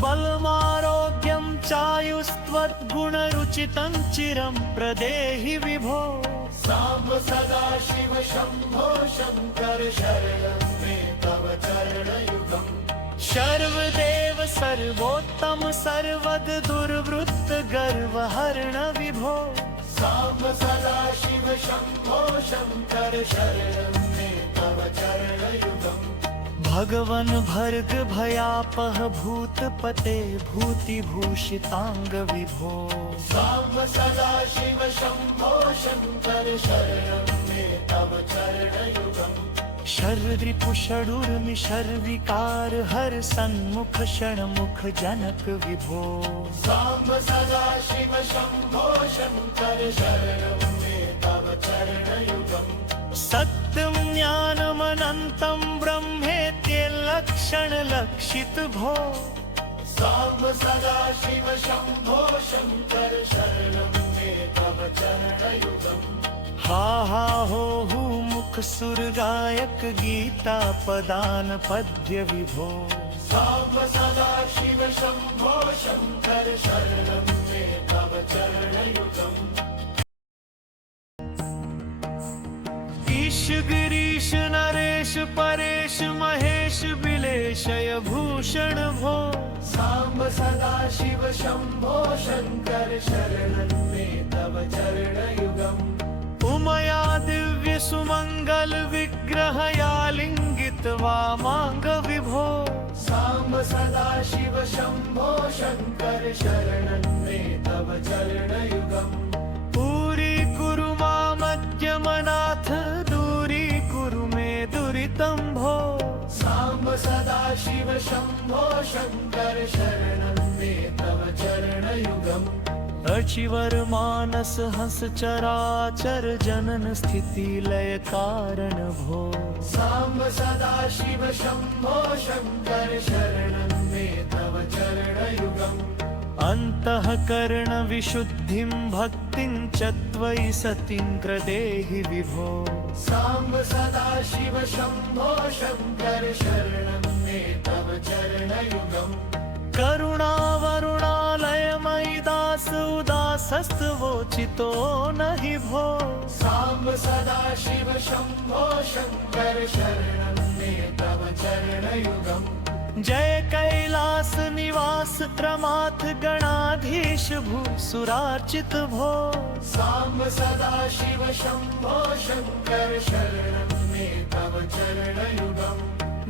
बलमारोग्यं चायुस्त्वद्गुणरुचितं चिरं प्रदेहि विभो। साम्ब सदाशिव शम्भो शङ्कर शरणं मे तव चरणयुगम्। सर्वदेव सर्वोत्तम सर्वद दुर्वृत्त गर्वहरण विभो। साम्ब सदाशिव शम्भो शङ्कर शरणं मे तव चरणयुगम्। भगवन भर्ग भयापह भूतपते भूतिभूषितांग विभो। साम्ब सदाशिव शम्भो शङ्कर शरणं मे तव चरणयुगम्। शर्रिपुषडुर्मिशर्विकार हर सन्मुख षण्मुख जनक विभो। साम्ब सदाशिव शम्भो शङ्कर शरणं मे तव चरणयुगम्। सत्यं ज्ञानमनन्तं ब्रह्मेत्यलक्षण लक्षित भो। साम्ब सदाशिव शम्भो शङ्कर शरणं मे तव चरणयुगम्। हा हा हो मुख सुर गायक गीता पदान पद्य विभो। साम्ब सदाशिव शम्भो शङ्कर शरणं मे तव चरणयुगम्। ईश गिरीश नरेश परेश महेश बिलेशय भूषण भो। साम्ब सदाशिव शम्भो शङ्कर शरणं मे तव चरणयुगम्। उमया दिव्य सुमंगल विग्रहया लिंगित वामांग विभो। साम्ब सदाशिव शम्भो शङ्कर शरणं मे तव चरणयुगम्। पूरी कुरु मामद्यमनाथ दूरी कुरु मे दुरितं भो। साम्ब सदाशिव शम्भो शङ्कर शरणं मे तव चरणयुगम्। अचिवर मानस हंस चराचर जनन स्थिति लय कारण भो। साम्ब सदाशिव शम्भो शङ्कर शरणं मे तव चरणयुगम्। अन्तःकरण विशुद्धिं भक्तिं च त्वयि सतीं प्रदेहि विभो। साम्ब सदाशिव शम्भो शङ्कर शरणं मे तव चरणयुगम्। करुणावरुणालयमयि दास उदासस्तवोचितो नहि भो। साम्ब सदाशिव शम्भो शङ्कर शरणं मे तव चरणयुगम्। जय कैलास निवास त्रमाथ गणाधीश भूसुरार्चित भो। साम्ब सदाशिव शम्भो शङ्कर शरणं मे तव चरणयुगम्।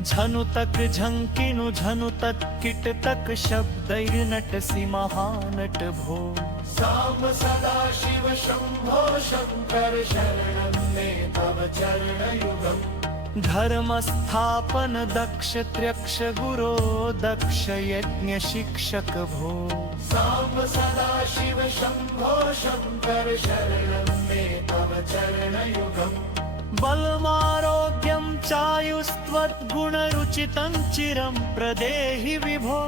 झनु तक झंकिनु झनु तक किट तक शब्दैर्नटसि महानट भो। साम्ब सदाशिव शम्भो शङ्कर शरणं मे तव चरणयुगम्। धर्मस्थापन दक्ष त्र्यक्ष गुरो दक्ष यज्ञ शिक्षक भो। साम्ब सदाशिव शम्भो शङ्कर शरणं मे तव चरणयुगम्। बलमारोग्यं चायुस्त्वद्गुणरुचितं चिरं प्रदेहि विभो।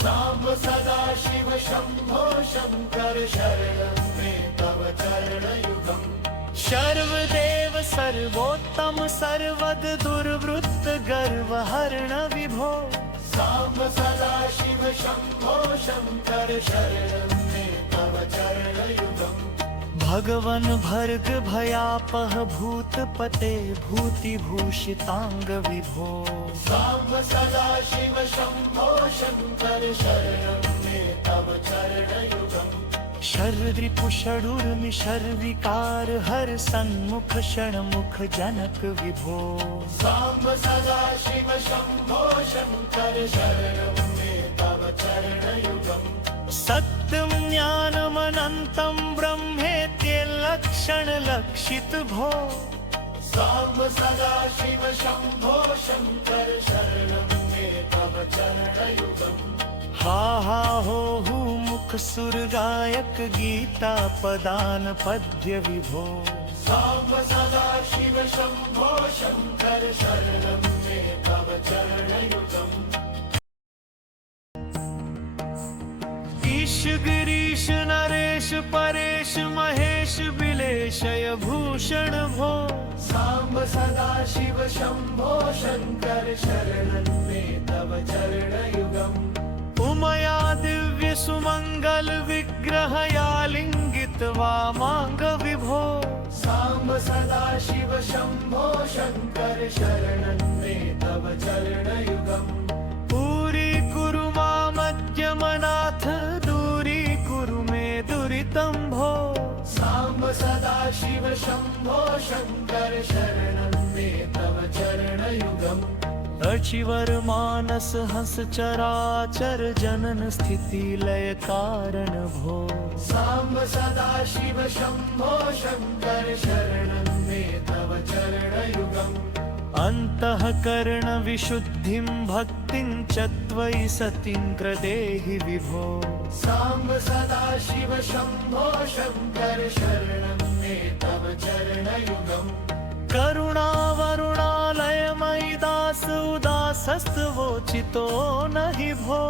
साम्ब सदाशिव शम्भो शङ्कर शरणं मे तव चरणयुगम्। सर्वदेव सर्वोत्तम सर्वद दुर्वृत्त गर्वहरण विभो। साम्ब सदाशिव शम्भो शङ्कर शरणं मे तव चरणयुगम्। भगवन भर्ग भयापह भूतपते भूतिभूषितांग विभो साम्ब सदा शिव शंभो शंकर शरणं मे तव चरणयुगम् शर्रिपुषडुर्निशर्विकार हर सन्मुख षण्मुख जनक विभो साम्ब सदा शिव शंभो शंकर शरणं मे तव चरणयुगम् सत्यं ज्ञानमनन्तं ब्रह्मेत्यलक्षण लक्षित भो साम्ब सदा शिव शंभो शंकर शरणं मे तव चरणयुगम् हा हा हो मुख सुर गायक गीता पदान पद्य विभो साम्ब सदा शिव शंभो शंकर शरणं मे तव चरणयुगम् ईश गिरीश नरेश परेश महेश बिलेशय भूषण भो साम्ब सदा शिव शंभो शंकर शरणं मे तव चरणयुगम् उमया दिव्य सुमंगल विग्रहया लिंगित वामांग विभो साम्ब सदा शिव शंभो शंकर शरणं मे तव चरणयुगम् पूरी कुरु मामद्यमनाथ दूरी कुरु मे दुरितं भो साम्ब सदा शिव शंभो शंकर शरणं मे तव चरणयुगम् अचिवर मानस हंस चराचर जनन स्थिति लय कारण भो साम्ब सदा शिव शंभो शंकर शरणं मे तव चरणयुगम् अंतःकरण विशुद्धिं भक्तिं च त्वयि सतीं प्रदेहि विभो साम्ब सदा शिव शंभो शंकर शरणं मे तव चरणयुगम् करुणावरुणालयमयि दास उदासस्तवोचितो नहि भो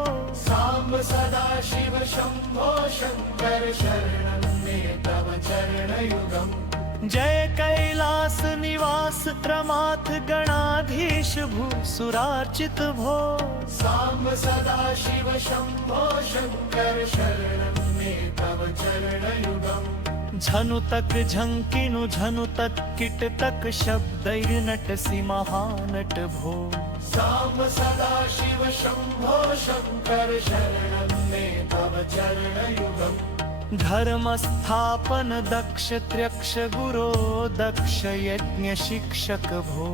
साम्ब सदा शिव शंभो शंकर शरणं मे तव चरणयुगम् जय कैलास निवास त्रमाथ गणाधीश भूसुरार्चित भो साम्ब सदा शिव शंभो शंकर शरणं मे तव चरणयुगम् झनु तक झंकिनु झनु तक किट तक शब्दैर्नटसि महानट भो साम्ब सदा शिव शंभो शंकर शरणं मे तव चरणयुगम् धर्म स्थापन दक्ष त्र्यक्ष गुरो दक्ष यज्ञ शिक्षक भो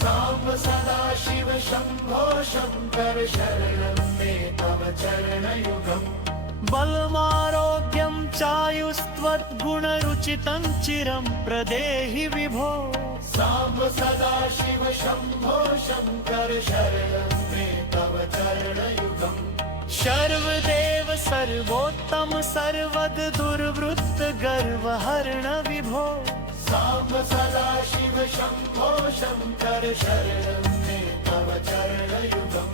साम्ब सदा शिव शंभो शंकर शरणं मे तव चरणयुगम् बलमारोग्यं चायुस्त्वद्गुणरुचितं चिरं प्रदेहि विभो साम्ब सदा शिव शंभो शंकर शरणं मे तव चरणयुगम् सर्वदेव सर्वोत्तम सर्वद दुर्वृत्त गर्व हरण विभो साम्ब सदा शिव शंभो शंकर शरणं मे तव चरणयुगम्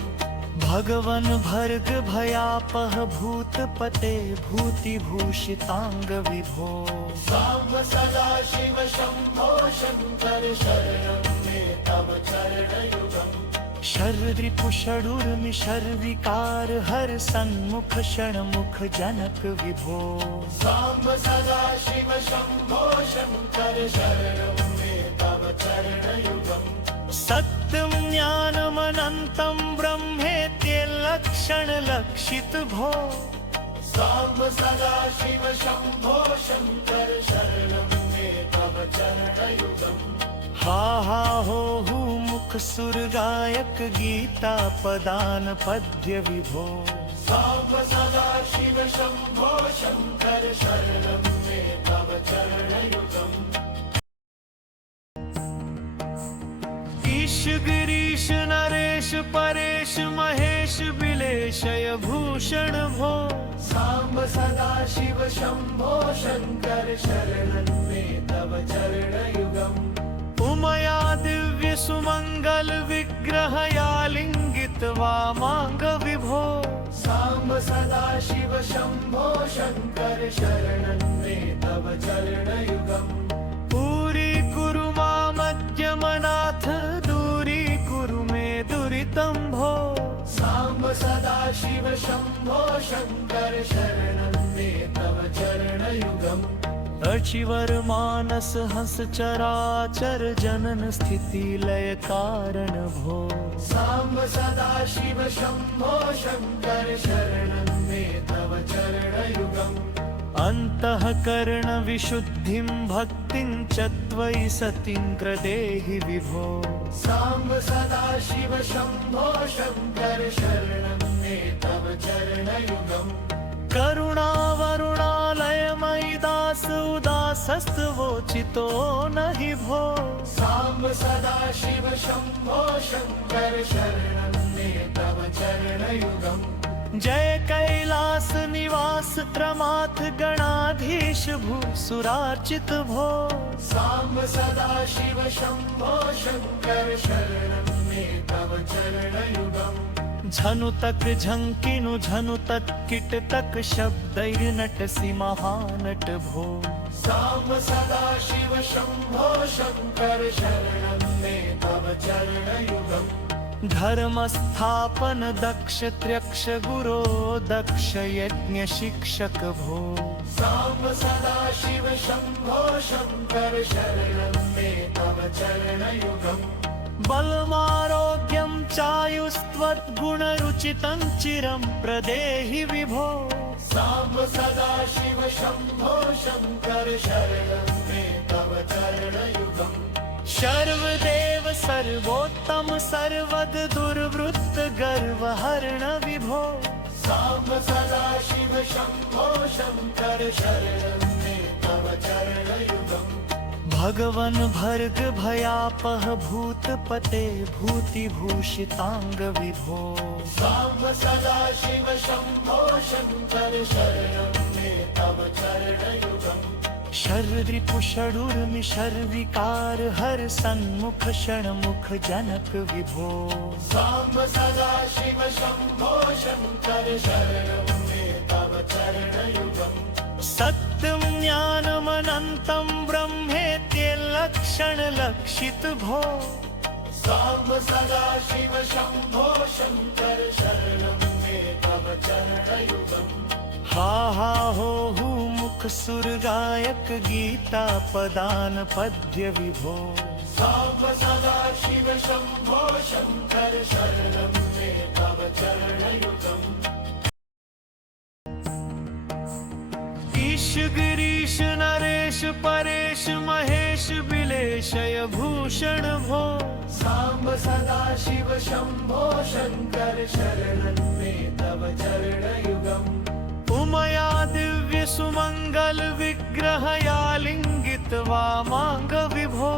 भगवन भर्ग भयापह भूतपते भूतिभूषितांग विभो साम्ब सदा शिव शंभो शंकर शरणं मे तव चरणयुगम् शर्रिपुषडुर्निशर्विकार हर सन्मुख षण्मुख जनक विभो साम्ब सदा शिव शंभो शंकर शरणं मे तव चरणयुगम् सत्यं ज्ञानमनन्तं ब्रह्मेत्यलक्षण लक्षित भो साम्ब सदा शिव शंभो शंकर शरणं मे तव चरणयुगम् हा हा हो मुख सुर गायक गीता पदान पद्य विभो साम्ब सदा शिव शंभो शंकर शरणं मे तव चरणयुगम् ईश गिरीश नरेश परेश महेश बिलेशय भूषण भो साम्ब सदा शिव शंभो शंकर शरणं मे तव चरणयुगम् उमया दिव्य सुमंगल विग्रहया लिंगित वामांग विभो साम्ब सदा शिव शंभो शंकर शरणं मे तव चरणयुगम् पूरी कुरु मामद्यमनाथ दूरी कुरु मे दुरितं भो साम्ब सदा शिव शंभो शंकर शरणं मे तव चरणयुगम् अचिवर मानस हंस चराचर जनन स्थिति लय कारण भो साम्ब सदाशिव शम्भो शङ्कर शरणं मे तव चरणयुगम् अन्तःकरण विशुद्धिं भक्तिं च त्वयि सतीं प्रदेहि विभो साम्ब सदाशिव शम्भो शङ्कर शरणं मे तव चरणयुगम् करुणावरुणालयमयि दास उदासस्तवोचितो नहि भो साम्ब सदाशिव शम्भो शङ्कर शरणं मे तव चरणयुगम् जय कैलास निवास त्रमाथ गणाधीश भूसुरार्चित भो साम्ब सदाशिव शम्भो शङ्कर शरणं मे तव चरणयुगम् झनु तक झंकिनु झनु तक किट तक शब्दैर्नटसि महानट भो साम्ब सदाशिव शम्भो शङ्कर शरणं मे तव चरणयुगम् धर्म स्थापन दक्ष त्र्यक्ष गुरो दक्ष यज्ञ शिक्षक भो साम्ब सदाशिव शम्भो शङ्कर शरणं मे तव चरणयुगम् बलमारोग्यं चायुस्त्वद्गुणरुचितं चिरं प्रदेहि विभो साम्ब सदाशिव शम्भो शङ्कर शरणं मे तव चरणयुगम् सर्वदेव सर्वोत्तम सर्वद दुर्वृत्त गर्वहरण विभो साम्ब सदाशिव शम्भो शङ्कर शरणं मे तव चरणयुगम् भगवन भर्ग भयापह भूतपते भूतिभूषितांग विभो साम्ब सदाशिव शम्भो शङ्कर शरणं मे तव चरणयुगम् शर्रिपुषडुर्मिशर्विकार हर सन्मुख षण्मुख जनक विभो साम्ब सदाशिव शम्भो शङ्कर शरणं मे तव चरणयुगम् सत्यं ज्ञानमनन्तं ब्रह्मेत्यलक्षण लक्षित भो साम्ब सदाशिव शम्भो शङ्कर शरणं मे तव चरणयुगम् हा हा हो मुख सुर गायक गीता पदान पद्य विभो साम्ब सदाशिव शम्भो शङ्कर शरणं मे तव चरणयुगम् ईश गिरीश नरेश परेश महेश बिलेशय भूषण भो साम्ब सदाशिव शम्भो शङ्कर शरणं मे तव चरणयुगम् उमया दिव्य सुमंगल विग्रहया लिंगित वामांग विभो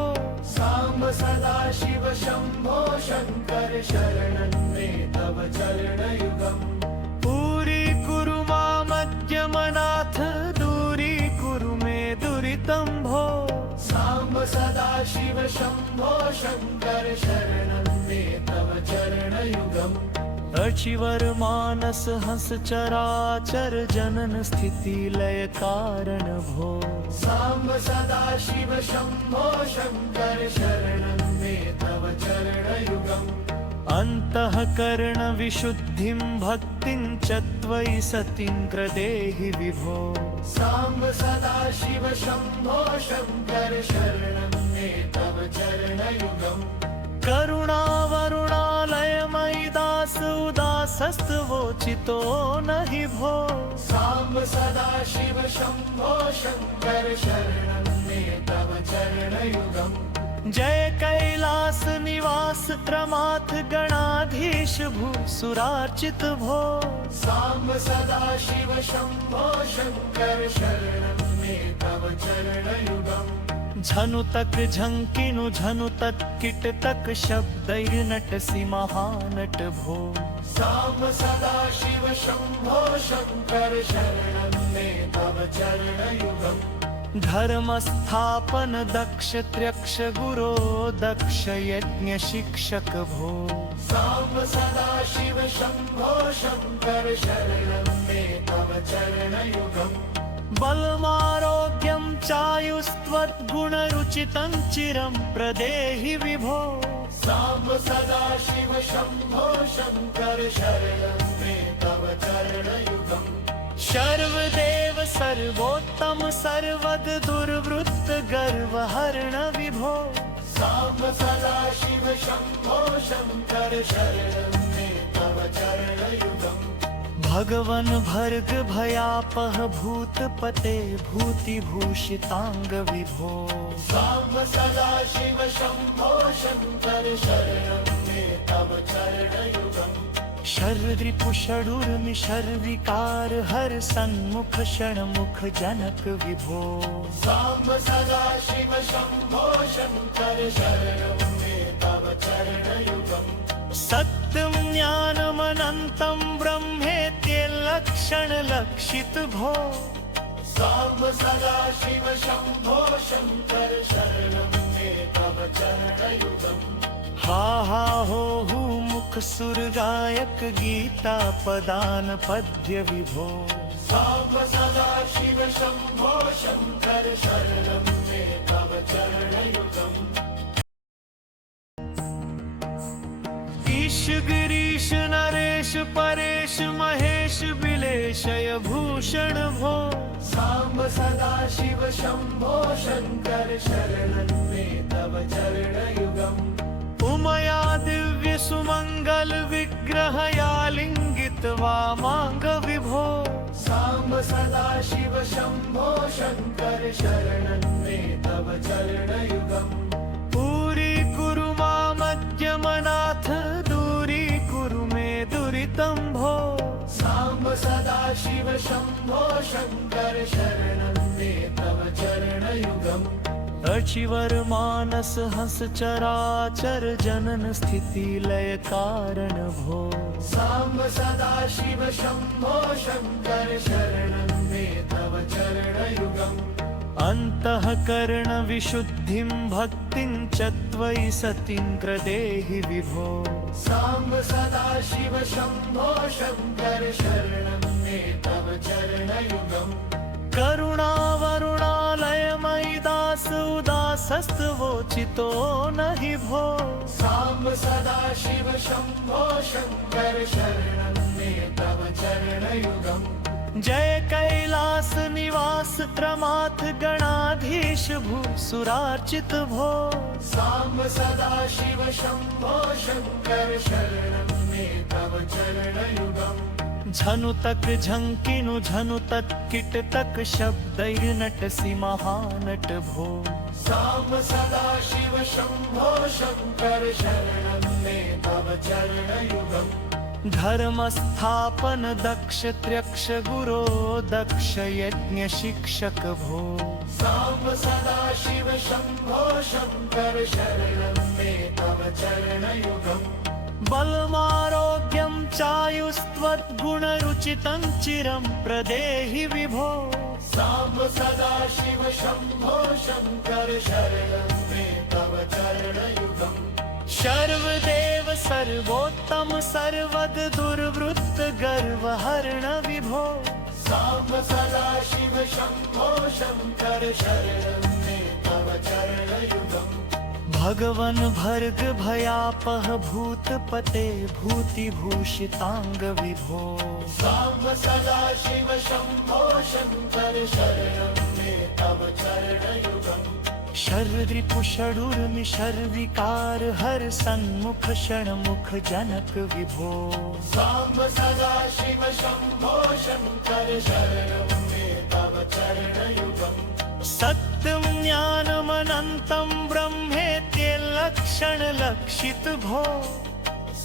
साम्ब सदाशिव शम्भो शङ्कर शरणं मे तव चरणयुगम् पूरी कुरु मामद्यमनाथ दूरी कुरु मे दुरितं भो साम्ब सदाशिव शम्भो शङ्कर शरणं मे तव चरणयुगम् अचिवर मानस हंस चराचर जनन स्थिति लय कारण भो साम्ब सदाशिव शम्भो शङ्कर शरणं मे तव चरणयुगम् अन्तःकरण विशुद्धिं भक्तिं च त्वयि सतीं प्रदेहि विभो साम्ब सदाशिव शम्भो शङ्कर शरणं मे तव चरणयुगम् करुणावरुणालयमयि दास उदासस्तवोचितो नहि भो साम्ब सदाशिव शम्भो शङ्कर शरणं मे तव चरणयुगम् जय कैलास निवास त्रमाथ गणाधीश भूसुरार्चित भो साम्ब सदाशिव शम्भो शङ्कर शरणं मे तव चरणयुगम् झनु तक झंकिनु झनु तक किट तक शब्दैर्नटसि महानट भो साम्ब सदाशिव शम्भो शङ्कर शरणं मे तव चरणयुगम् धर्म स्थापन दक्ष त्र्यक्ष गुरो दक्ष यज्ञ शिक्षक भो साम्ब सदाशिव शम्भो शङ्कर शरणं मे तव चरणयुगम् बलमारोग्यं चायुस्त्वद्गुणरुचितं चिरं प्रदेहि विभो साम्ब सदाशिव शम्भो शङ्कर शरणं मे तव चरणयुगम् शर्वदेव सर्वोत्तम सर्वद दुर्वृत्त गर्व हरण विभो साम्ब सदा शिव शम्भो शङ्कर शरणं मे तव चरणयुगम् भगवन भर्ग भयापह भूतपते भूतिभूषितांग विभो साम्ब सदा शिव शम्भो शङ्कर शरणं मे तव चरणयुगम् शर्रिपुषडुर्मि शर्विकार हर सन्मुख षण्मुख जनक विभो साम्ब सदा शिव शम्भो शङ्कर शरणं मे तव चरणयुगम् सत्यं ज्ञानमनन्तं ब्रह्मेत्यलक्षण लक्षित भो साम्ब सदा शिव शम्भो शङ्कर शरणं मे तव चरणयुगम् हा हा हो मुख सुर गायक गीता पदान पद्य विभो साम्ब सदा शिव शम्भो शङ्कर शरणं मे तव चरणयुगम् ईश गिरीश नरेश परेश महेश बिलेशय भूषण भो साम्ब सदा शिव शम्भो शङ्कर शरणं मे तव चरणयुगम् उमया दिव्य सुमंगल विग्रहया लिंगित वामांग विभो साम्ब सदा शिव शम्भो शङ्कर शरणं मे तव चरणयुगम् पूरी कुरु मामद्यमनाथ दूरी कुरु मे दुरितं भो साम्ब सदा शिव शम्भो शङ्कर शरणं मे तव चरणयुगम् अचिवर मानस हंस चराचर जनन स्थिति लय कारण भो साम्ब सदा शिव शम्भो शङ्कर शरणं मे तव चरणयुगम् अंतःकरण विशुद्धिं भक्तिं च त्वयि सतिं प्रदेहि विभो साम्ब सदा शिव शम्भो शङ्कर शरणं मे तव चरणयुगम् करुणावरुणालयमयि दास उदासस्तवोचितो नहि भो साम्ब सदा शिव शम्भो शङ्कर शरणं मे तव चरणयुगम् जय कैलास निवास त्रमाथ गणाधीश भूसुरार्चित भो साम्ब सदा शिव शम्भो शङ्कर शरणं मे तव चरणयुगम् झनु तक झंकिनु झनु तक किट तक शब्दैर्नटसि महानट भो साम्ब सदा शिव शम्भो शङ्कर शरणं मे तव चरणयुगम् धर्म स्थापन दक्ष त्र्यक्ष गुरो दक्ष यज्ञ शिक्षक भो साम्ब सदा शिव शम्भो शङ्कर शरणं मे तव चरणयुगम् बलमारोग्यं चायुस्त्वद्गुणरुचितं चिरं प्रदेहि विभो साम्ब सदा शिव शम्भो शङ्कर शरणं मे तव चरणयुगम् शर्वदेव सर्वोत्तम सर्वद दुर्वृत्त गर्व हरण विभो साम्ब सदा शिव शम्भो शङ्कर शरणं मे तव चरणयुगम् भगवन भर्ग भयापह भूतपते भूतिभूषितांग विभो साम्ब सदा शिव शम्भो शङ्कर शरणं मे तव चरणयुगम् शर्रिपुषडुर्मि शर्विकार हर सन्मुख षण्मुख जनक विभो साम्ब सदा शिव शम्भो शङ्कर शरणं मे तव चरणयुगम् सत्यं ज्ञानमनन्तं ब्रह्मेत्यलक्षण लक्षित भो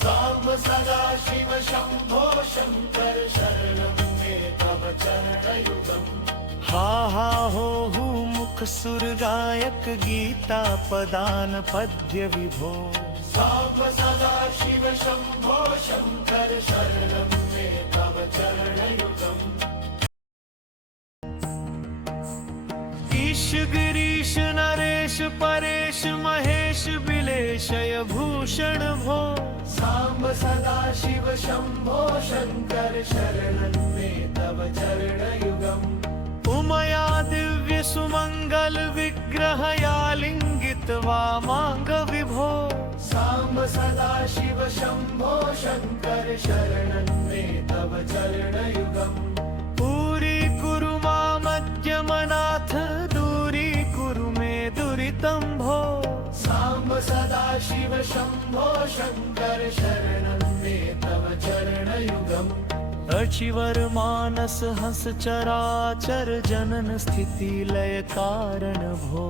साम्ब सदा शिव शम्भो शङ्कर शरणं मे तव चरणयुगम् हा हा हो मुख सुर गायक गीता पदान पद्य विभो साम्ब सदा शिव शम्भो शङ्कर शरणं मे तव चरणयुगम् ईश गिरीश नरेश परेश महेश बिलेशय भूषण भो साम्ब सदा शिव शम्भो शङ्कर शरणं मे तव चरणयुगम् उमया दिव्य सुमंगल विग्रहया लिंगित वामांग विभो साम्ब सदा शिव शम्भो शङ्कर शरणं मे तव चरणयुगम् पूरी मध्यमनाथ दूरीकुरु मे दुरितं भो साम्ब सदाशिव शम्भो शङ्कर शरणं मे तव चरणयुगम् अचिवर मानस हंस चराचर जनन स्थिति लय कारण भो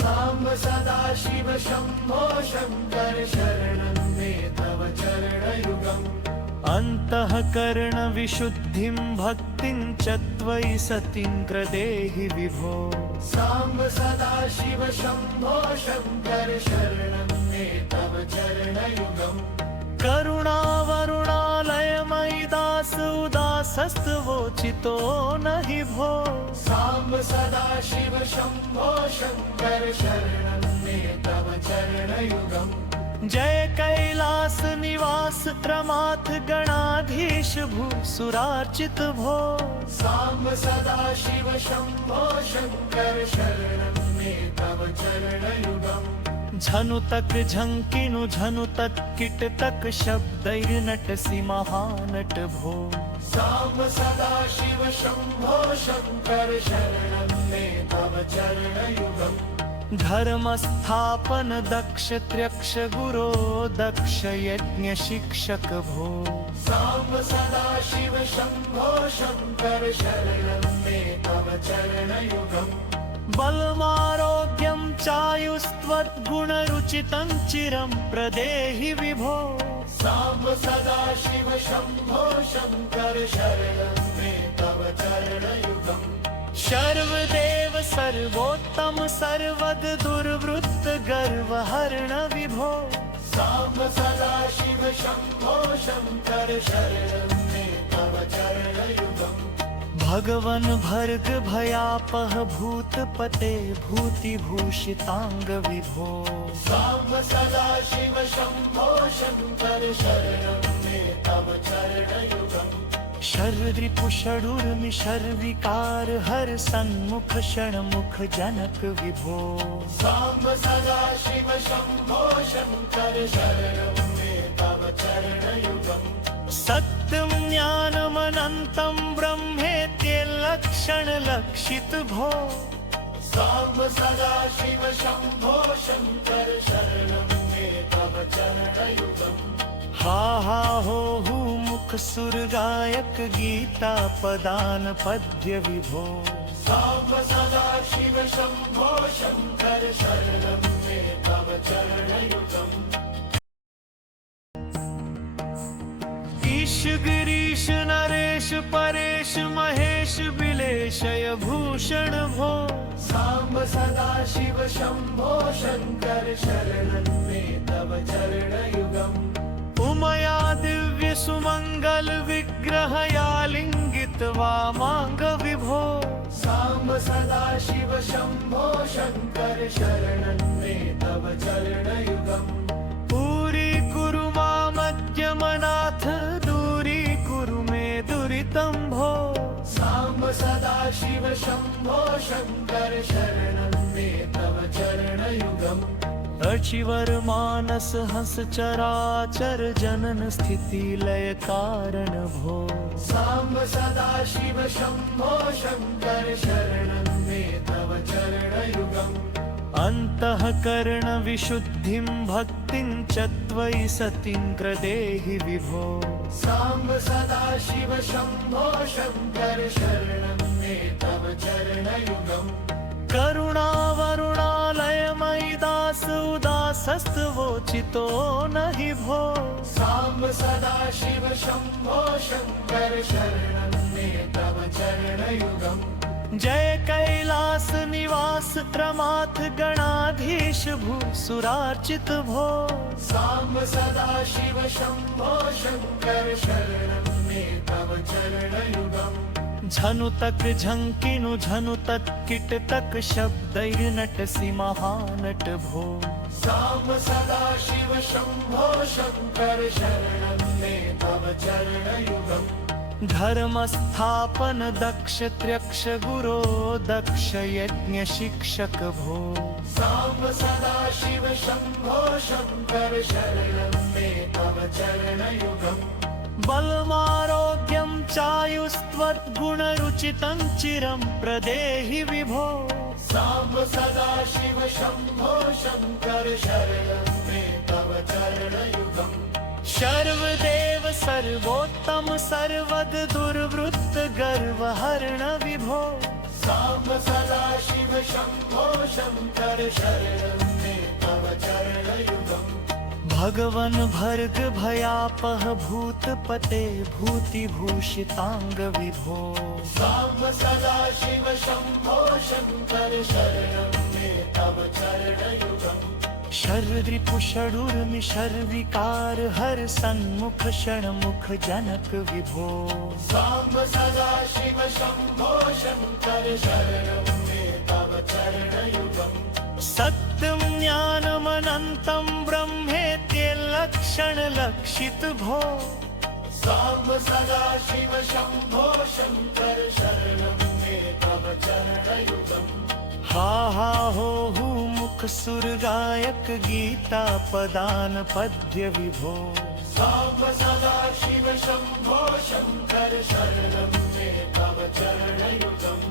साम्ब सदाशिव शम्भो शङ्कर शरणं मे तव चरणयुगम् अन्तःकरण विशुद्धिं भक्तिं च त्वयि सतीं प्रदेहि विभो साम्ब सदाशिव शम्भो शङ्कर शरणं मे तव चरणयुगम् करुणावरुणालयमयि दास उदासस्तवोचितो नहि भो साम्ब सदाशिव शम्भो शङ्कर शरणं मे तव चरणयुगम् जय कैलास निवास त्रमाथ गणाधीश भूसुरार्चित भो साम्ब सदाशिव शम्भो शङ्कर शरणं मे तव चरणयुगम् झनुतक झंकिनु झनुतक किटतक शब्दैर्नटसि महानट भो साम्ब सदाशिव शम्भो शङ्कर शरणं मे तव चरणयुगम् धर्मस्थापन दक्ष त्र्यक्ष गुरो दक्ष यज्ञ शिक्षक भो साम्ब सदाशिव शम्भो शङ्कर शरणं मे तव चरणयुगम् बलमारोग्यं चायुस्त्वद्गुणरुचितं चिरं प्रदेहि विभो साम्ब सदाशिव शम्भो शङ्कर शरणं मे तव चरणयुगम् सर्वदेव सर्वोत्तम सर्वद दुर्वृत्त गर्वहरण विभो साम्ब सदाशिव शम्भो शङ्कर शरणं मे तव चरणयुगम् भगवन भर्ग भयापह भूतपते भूतिभूषितांग विभो साम्ब सदाशिव शम्भो शङ्कर शरणं मे तव चरणयुगम् शर्रिपुषडुर्मिशर्विकार हर सन्मुख षण्मुख जनक विभो साम्ब सदाशिव शम्भो शङ्कर शरणं मे तव चरणयुगम् सत्यं ज्ञानमनन्तं ब्रह्मेत्यलक्षण लक्षित भो साम्ब सदाशिव शम्भो शङ्कर शरणं मे तव चरणयुगम् हा हा हो मुख सुर गायक गीता पदान पद्य विभो साम्ब सदाशिव शम्भो शङ्कर शरणं मे तव चरणयुगम् ईश गिरीश नरेश परेश महेश बिलेशय भूषण भो साम्ब सदाशिव शम्भो शङ्कर शरणं मे तव चरणयुगम् उमया दिव्य सुमंगल विग्रहया लिंगित वामांग विभो साम्ब सदाशिव शम्भो शङ्कर शरणं मे तव चरणयुगम् पूरी कुरु मध्यमनाथ दूरी कुरु मे दुरितं भो साम्ब सदाशिव शम्भो शङ्कर शरणं मे तव चरणयुगम् अचिवर मानस हंस चराचर जनन स्थिति लय कारण भो साम्ब सदाशिव शम्भो शङ्कर शरणं मे तव चरणयुगम् अन्तःकरण विशुद्धिं भक्तिं च त्वयि सतीं प्रदेहि विभो साम्ब सदाशिव शम्भो शङ्कर शरणं मे तव चरणयुगम् करुणावरुणालयमयि दास उदासस्तवोचितो नहि भो साम्ब सदाशिव शम्भो शङ्कर शरणं मे तव चरणयुगम् जय कैलास निवास त्रमाथ गणाधीश भूसुरार्चित भो साम्ब सदाशिव शम्भो शङ्कर शरणं मे तव चरणयुगम् झनुतक झंकिनु झनुतक किटतक शब्दैर्नटसि महानट भो साम्ब सदाशिव शम्भो शङ्कर शरणं मे तव चरणयुगम् धर्मस्थापन दक्ष त्र्यक्ष गुरो दक्ष यज्ञ शिक्षक भो साम्ब सदाशिव शम्भो शङ्कर शरणं मे तव चरणयुगम् बलमारोग्यं चायुस्त्वद्गुणरुचितं चिरं प्रदेहि विभो साम्ब सदाशिव शम्भो शङ्कर शरणं मे तव चरणयुगम् सर्वदेव सर्वोत्तम सर्वद दुर्वृत्त गर्वहरण विभो साम्ब सदाशिव शम्भो शङ्कर शरणं मे तव चरणयुगम् भगवन भर्ग भयापह भूतपते भूतिभूषितांग विभो साम्ब सदाशिव शम्भो शङ्कर शरणं मे तव चरणयुगम् शर्वरिपुषडुर्मिशर्विकार हर सन्मुख षण्मुख जनक विभो साम्ब सदाशिव शम्भो शङ्कर शरणं मे तव चरणयुगम् सत्यं ज्ञानमनन्तं ब्रह्मेत्यलक्षण लक्षित भो साम्ब सदाशिव शम्भो शङ्कर शरणं मे तव चरणयुगम् हा हा हो मुख सुर गायक गीता पदान पद्य विभो साम्ब सदाशिव शम्भो शङ्कर शरणं मे तव चरणयुगम्